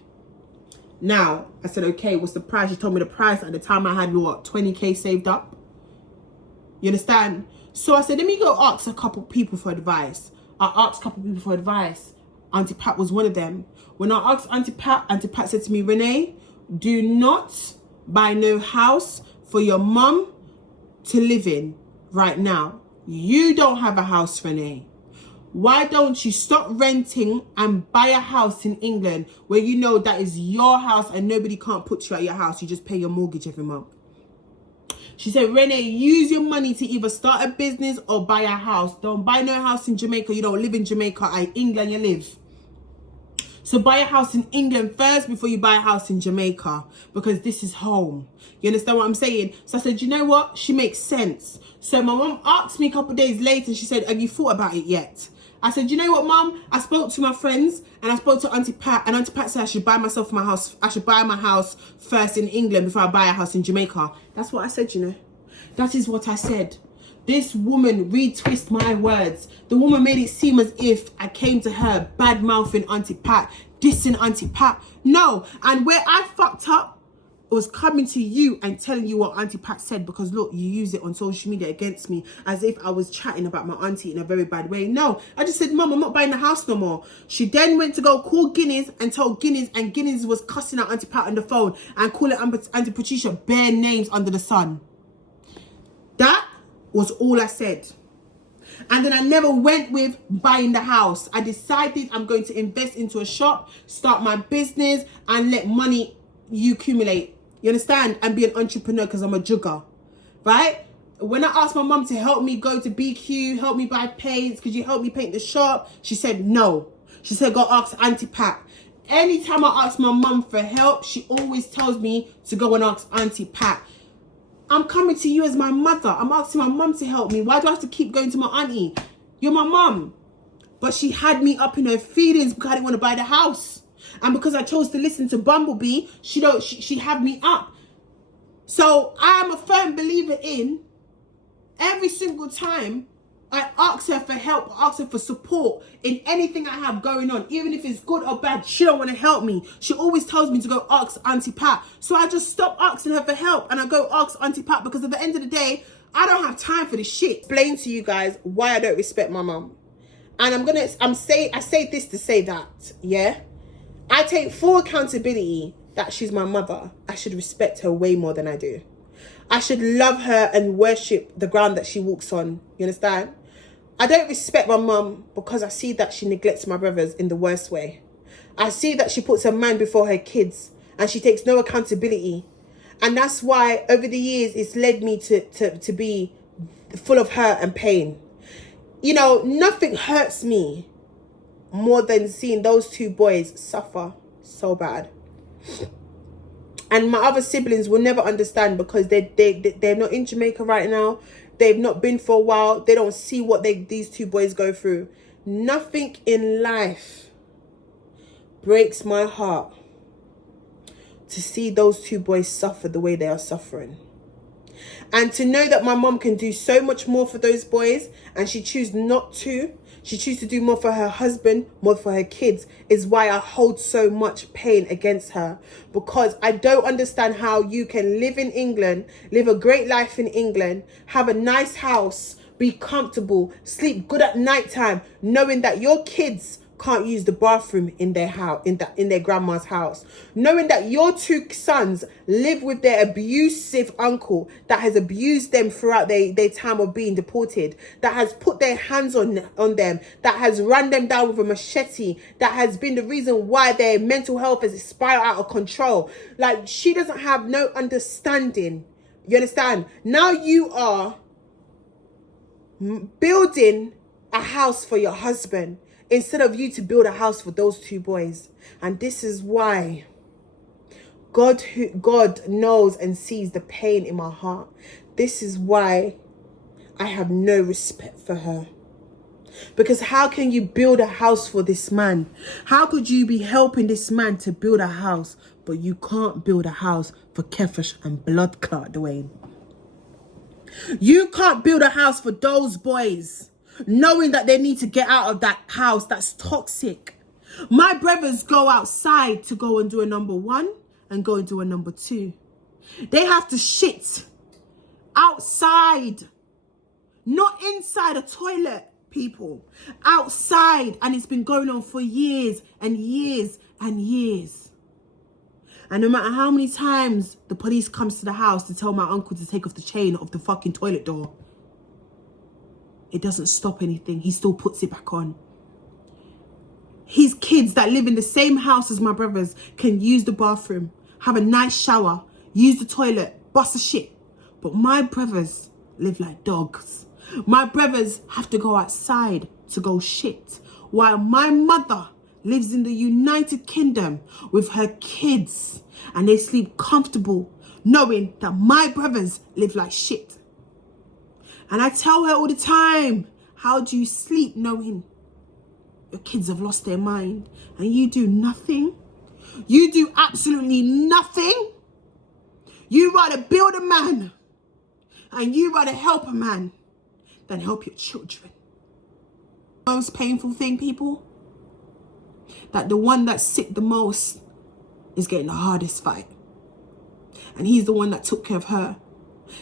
Now, I said, okay, what's the price? She told me the price. At the time, I had, what, 20K saved up? You understand? So I said, let me go ask a couple people for advice. I asked a couple people for advice. Auntie Pat was one of them. When I asked Auntie Pat said to me, Renee, do not buy no house for your mum to live in right now. You don't have a house, Renee. Why don't you stop renting and buy a house in England where you know that is your house and nobody can't put you at your house. You just pay your mortgage every month. She said, Renee, use your money to either start a business or buy a house. Don't buy no house in Jamaica. You don't live in Jamaica. England you live. So buy a house in England first before you buy a house in Jamaica, because this is home. You understand what I'm saying? So I said, you know what? She makes sense. So my mum asked me a couple of days later and she said, have you thought about it yet? I said, you know what, Mum? I spoke to my friends and I spoke to Auntie Pat, and Auntie Pat said I should buy myself my house. I should buy my house first in England before I buy a house in Jamaica. That's what I said, you know. That is what I said. This woman retwist my words. The woman made it seem as if I came to her bad mouthing Auntie Pat, dissing Auntie Pat. No, and where I fucked up was coming to you and telling you what Auntie Pat said, because look, you use it on social media against me as if I was chatting about my auntie in a very bad way. No, I just said, Mum, I'm not buying the house no more. She then went to go call Guinness and told Guinness, and Guinness was cussing out Auntie Pat on the phone and calling Auntie Patricia bare names under the sun. That was all I said. And then I never went with buying the house. I decided I'm going to invest into a shop, start my business, and let money accumulate. You understand? And be an entrepreneur, because I'm a jugger. Right? When I asked my mum to help me go to BQ, help me buy paints, could you help me paint the shop? She said no. She said, go ask Auntie Pat. Anytime I ask my mum for help, she always tells me to go and ask Auntie Pat. I'm coming to you as my mother. I'm asking my mum to help me. Why do I have to keep going to my auntie? You're my mum. But she had me up in her feelings because I didn't want to buy the house. And because I chose to listen to Bumblebee, she had me up. So I am a firm believer in every single time I ask her for help, ask her for support in anything I have going on, even if it's good or bad, she don't want to help me. She always tells me to go ask Auntie Pat. So I just stop asking her for help and I go ask Auntie Pat, because at the end of the day, I don't have time for this shit. Explain to you guys why I don't respect my mum. And I say this to say that, yeah? I take full accountability that she's my mother. I should respect her way more than I do. I should love her and worship the ground that she walks on. You understand? I don't respect my mum because I see that she neglects my brothers in the worst way. I see that she puts a man before her kids and she takes no accountability. And that's why over the years it's led me to be full of hurt and pain. You know, nothing hurts me more than seeing those two boys suffer so bad. And my other siblings will never understand because they're not in Jamaica right now. They've not been for a while. They don't see what these two boys go through. Nothing in life breaks my heart to see those two boys suffer the way they are suffering. And to know that my mom can do so much more for those boys and she chooses not to. She chooses to do more for her husband, more for her kids, is why I hold so much pain against her. Because I don't understand how you can live in England, live a great life in England, have a nice house, be comfortable, sleep good at nighttime, knowing that your kids can't use the bathroom in their house, in their grandma's house, knowing that your two sons live with their abusive uncle that has abused them throughout their time of being deported, that has put their hands on them, that has run them down with a machete, that has been the reason why their mental health has spiraled out of control. Like, she doesn't have no understanding. You understand? Now you are building a house for your husband instead of you to build a house for those two boys. And this is why God knows and sees the pain in my heart. This is why I have no respect for her. Because how can you build a house for this man? How could you be helping this man to build a house, but you can't build a house for Kefash and Blood Clot Dwayne? You can't build a house for those boys, knowing that they need to get out of that house that's toxic. My brothers go outside to go and do a number 1 and go and do a number 2. They have to shit outside, not inside a toilet, people. Outside. And it's been going on for years and years and years. And no matter how many times the police comes to the house to tell my uncle to take off the chain of the fucking toilet door, it doesn't stop anything. He still puts it back on. His kids that live in the same house as my brothers can use the bathroom, have a nice shower, use the toilet, bust a shit. But my brothers live like dogs. My brothers have to go outside to go shit, while my mother lives in the United Kingdom with her kids, and they sleep comfortable knowing that my brothers live like shit. And I tell her all the time, how do you sleep knowing your kids have lost their mind and you do nothing? You do absolutely nothing. You rather build a man and you rather help a man than help your children. Most painful thing, people, that the one that's sick the most is getting the hardest fight. And he's the one that took care of her.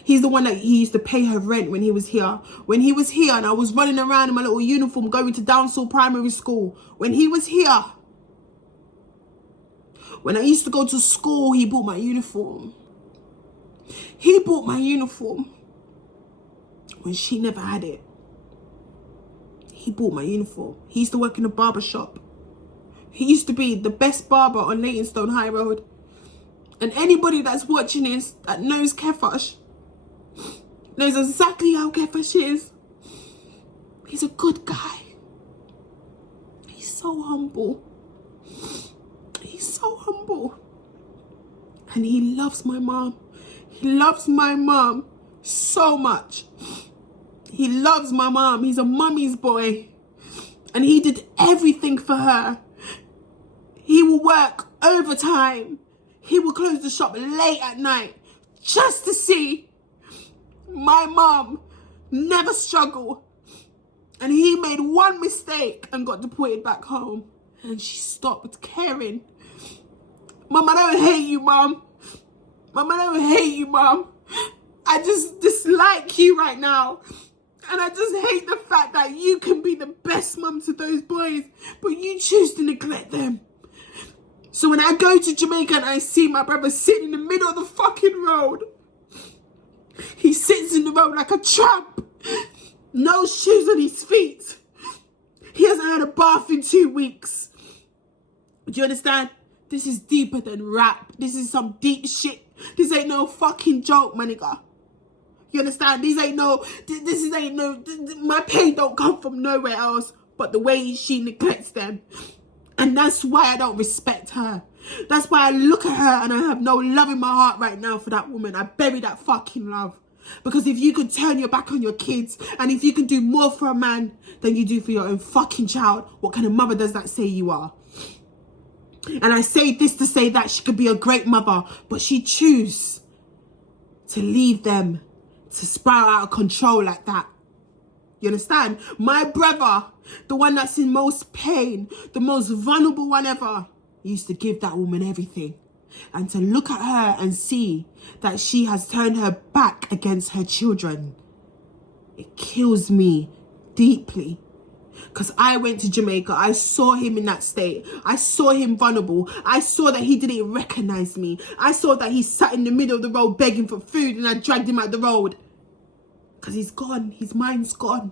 He's the one that he used to pay her rent when he was here. When he was here and I was running around in my little uniform going to Downsall Primary School. When he was here. When I used to go to school, he bought my uniform. He bought my uniform when she never had it. He bought my uniform. He used to work in a barber shop. He used to be the best barber on Leytonstone High Road. And anybody that's watching this that knows Kefash knows exactly how Kefash is. He's a good guy. He's so humble. He's so humble. And he loves my mom. He loves my mom so much. He loves my mom. He's a mummy's boy. And he did everything for her. He will work overtime. He will close the shop late at night just to see my mom never struggle. And he made one mistake and got deported back home. And she stopped caring. Mom, I don't hate you, Mom. Mom, I don't hate you, Mom. I just dislike you right now. And I just hate the fact that you can be the best mum to those boys, but you choose to neglect them. So when I go to Jamaica and I see my brother sitting in the middle of the fucking road, he sits in the road like a tramp. No shoes on his feet. He hasn't had a bath in 2 weeks. Do you understand? This is deeper than rap. This is some deep shit. This ain't no fucking joke, my nigga. You understand? This ain't no, my pain don't come from nowhere else but the way she neglects them. And that's why I don't respect her. That's why I look at her and I have no love in my heart right now for that woman. I bury that fucking love. Because if you could turn your back on your kids and if you can do more for a man than you do for your own fucking child, what kind of mother does that say you are? And I say this to say that she could be a great mother, but she choose to leave them to spiral out of control like that. You understand? My brother, the one that's in most pain, the most vulnerable one ever, used to give that woman everything. And to look at her and see that she has turned her back against her children, it kills me deeply. Because I went to Jamaica, I saw him in that state. I saw him vulnerable. I saw that he didn't recognize me. I saw that he sat in the middle of the road begging for food and I dragged him out the road. Because he's gone. His mind's gone.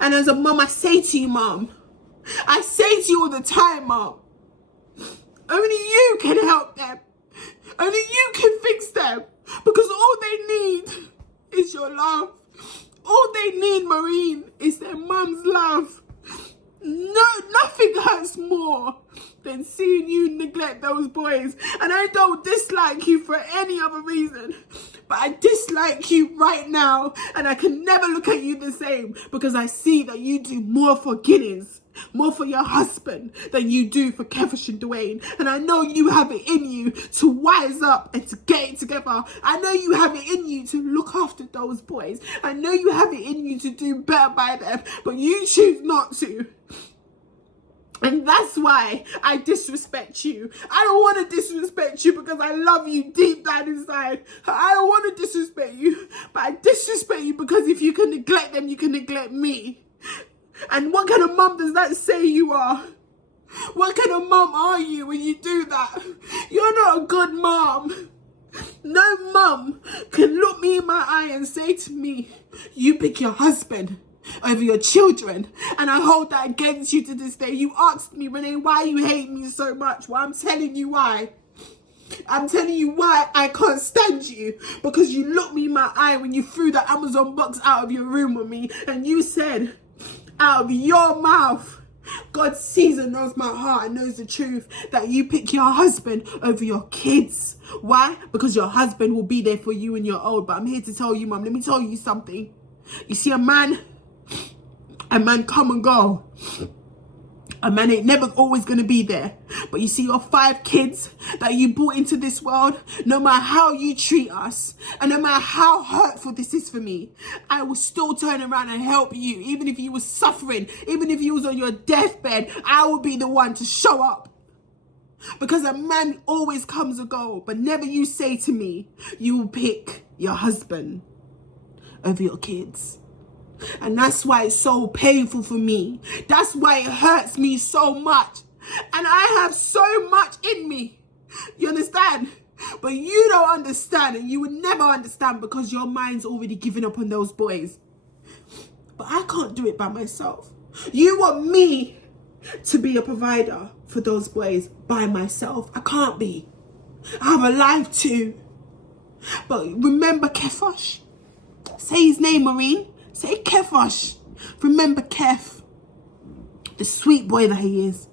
And as a mum, I say to you, Mum, I say to you all the time, Mum, only you can help them. Only you can fix them. Because all they need is your love. All they need, Marine, is their mum's love. No, nothing hurts more than seeing you neglect those boys. And I don't dislike you for any other reason, but I dislike you right now, and I can never look at you the same, because I see that you do more for Guinness, more for your husband, than you do for Kevish and Dwayne. And I know you have it in you to wise up and to get it together. I know you have it in you to look after those boys. I know you have it in you to do better by them, but you choose not to. And that's why I disrespect you. I don't want to disrespect you because I love you deep down inside. I don't want to disrespect you, but I disrespect you because if you can neglect them, you can neglect me. And what kind of mum does that say you are? What kind of mum are you when you do that? You're not a good mum. No mum can look me in my eye and say to me, you pick your husband over your children. And I hold that against you to this day. You asked me, Renee, why you hate me so much? Well, I'm telling you why. I'm telling you why I can't stand you. Because you looked me in my eye when you threw the Amazon box out of your room with me, and you said out of your mouth, God sees and knows my heart and knows the truth, that you pick your husband over your kids. Why? Because your husband will be there for you when you're old. But I'm here to tell you, Mum, let me tell you something. You see, a man come and go. A man ain't never always gonna be there. But you see, your 5 kids that you brought into this world, no matter how you treat us, and no matter how hurtful this is for me, I will still turn around and help you. Even if you was suffering, even if you was on your deathbed, I will be the one to show up. Because a man always comes and go, but never you say to me, you will pick your husband over your kids. And that's why it's so painful for me. That's why it hurts me so much. And I have so much in me. You understand? But you don't understand, and you would never understand because your mind's already given up on those boys. But I can't do it by myself. You want me to be a provider for those boys by myself. I can't be. I have a life too. But remember Kefosh. Say his name, Maureen. Say Kefosh. Remember Kev, the sweet boy that he is.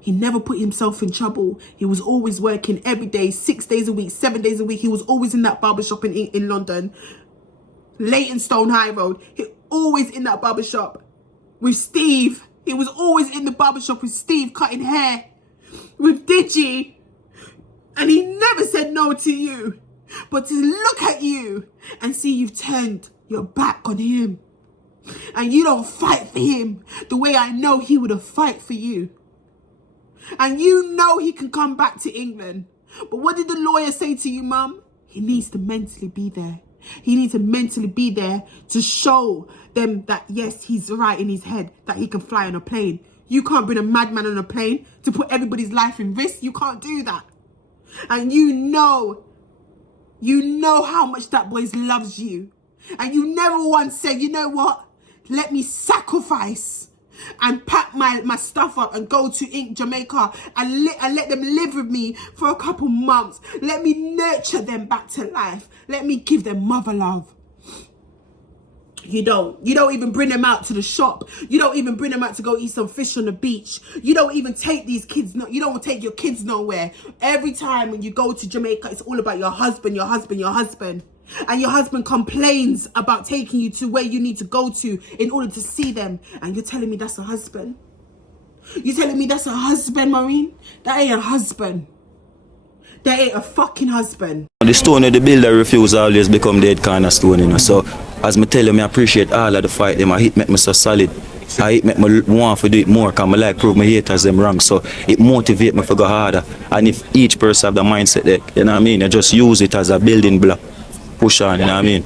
He never put himself in trouble. He was always working every day, 6 days a week, 7 days a week. He was always in that barbershop in London, Leytonstone High Road. He always in that barbershop with Steve. He was always in the barbershop with Steve cutting hair, with Digi. And he never said no to you. But to look at you and see you've turned your back on him. And you don't fight for him the way I know he would have fight for you. And you know he can come back to England. But what did the lawyer say to you, Mum? He needs to mentally be there. He needs to mentally be there to show them that, yes, he's right in his head, that he can fly on a plane. You can't bring a madman on a plane to put everybody's life in risk. You can't do that. And you know how much that boy loves you. And you never once said, you know what? Let me sacrifice and pack my stuff up and go to Jamaica and let them live with me for a couple months. Let me nurture them back to life. Let me give them mother love. You don't even bring them out to the shop. You don't even bring them out to go eat some fish on the beach. You don't even take these kids. You don't take your kids nowhere. Every time when you go to Jamaica, it's all about your husband, your husband, your husband. And your husband complains about taking you to where you need to go to in order to see them. And you're telling me that's a husband? You're telling me that's a husband, Maureen? That ain't a husband. That ain't a fucking husband. The stone of the builder refuse always become dead kind of stone, you know. So, as me tell you, I appreciate all of the fight them. It make me so solid. It make me want to do it more, because I like prove my haters them wrong. So, it motivate me to go harder. And if each person have the mindset that, you know what I mean, you just use it as a building block. Push on, you know what I mean?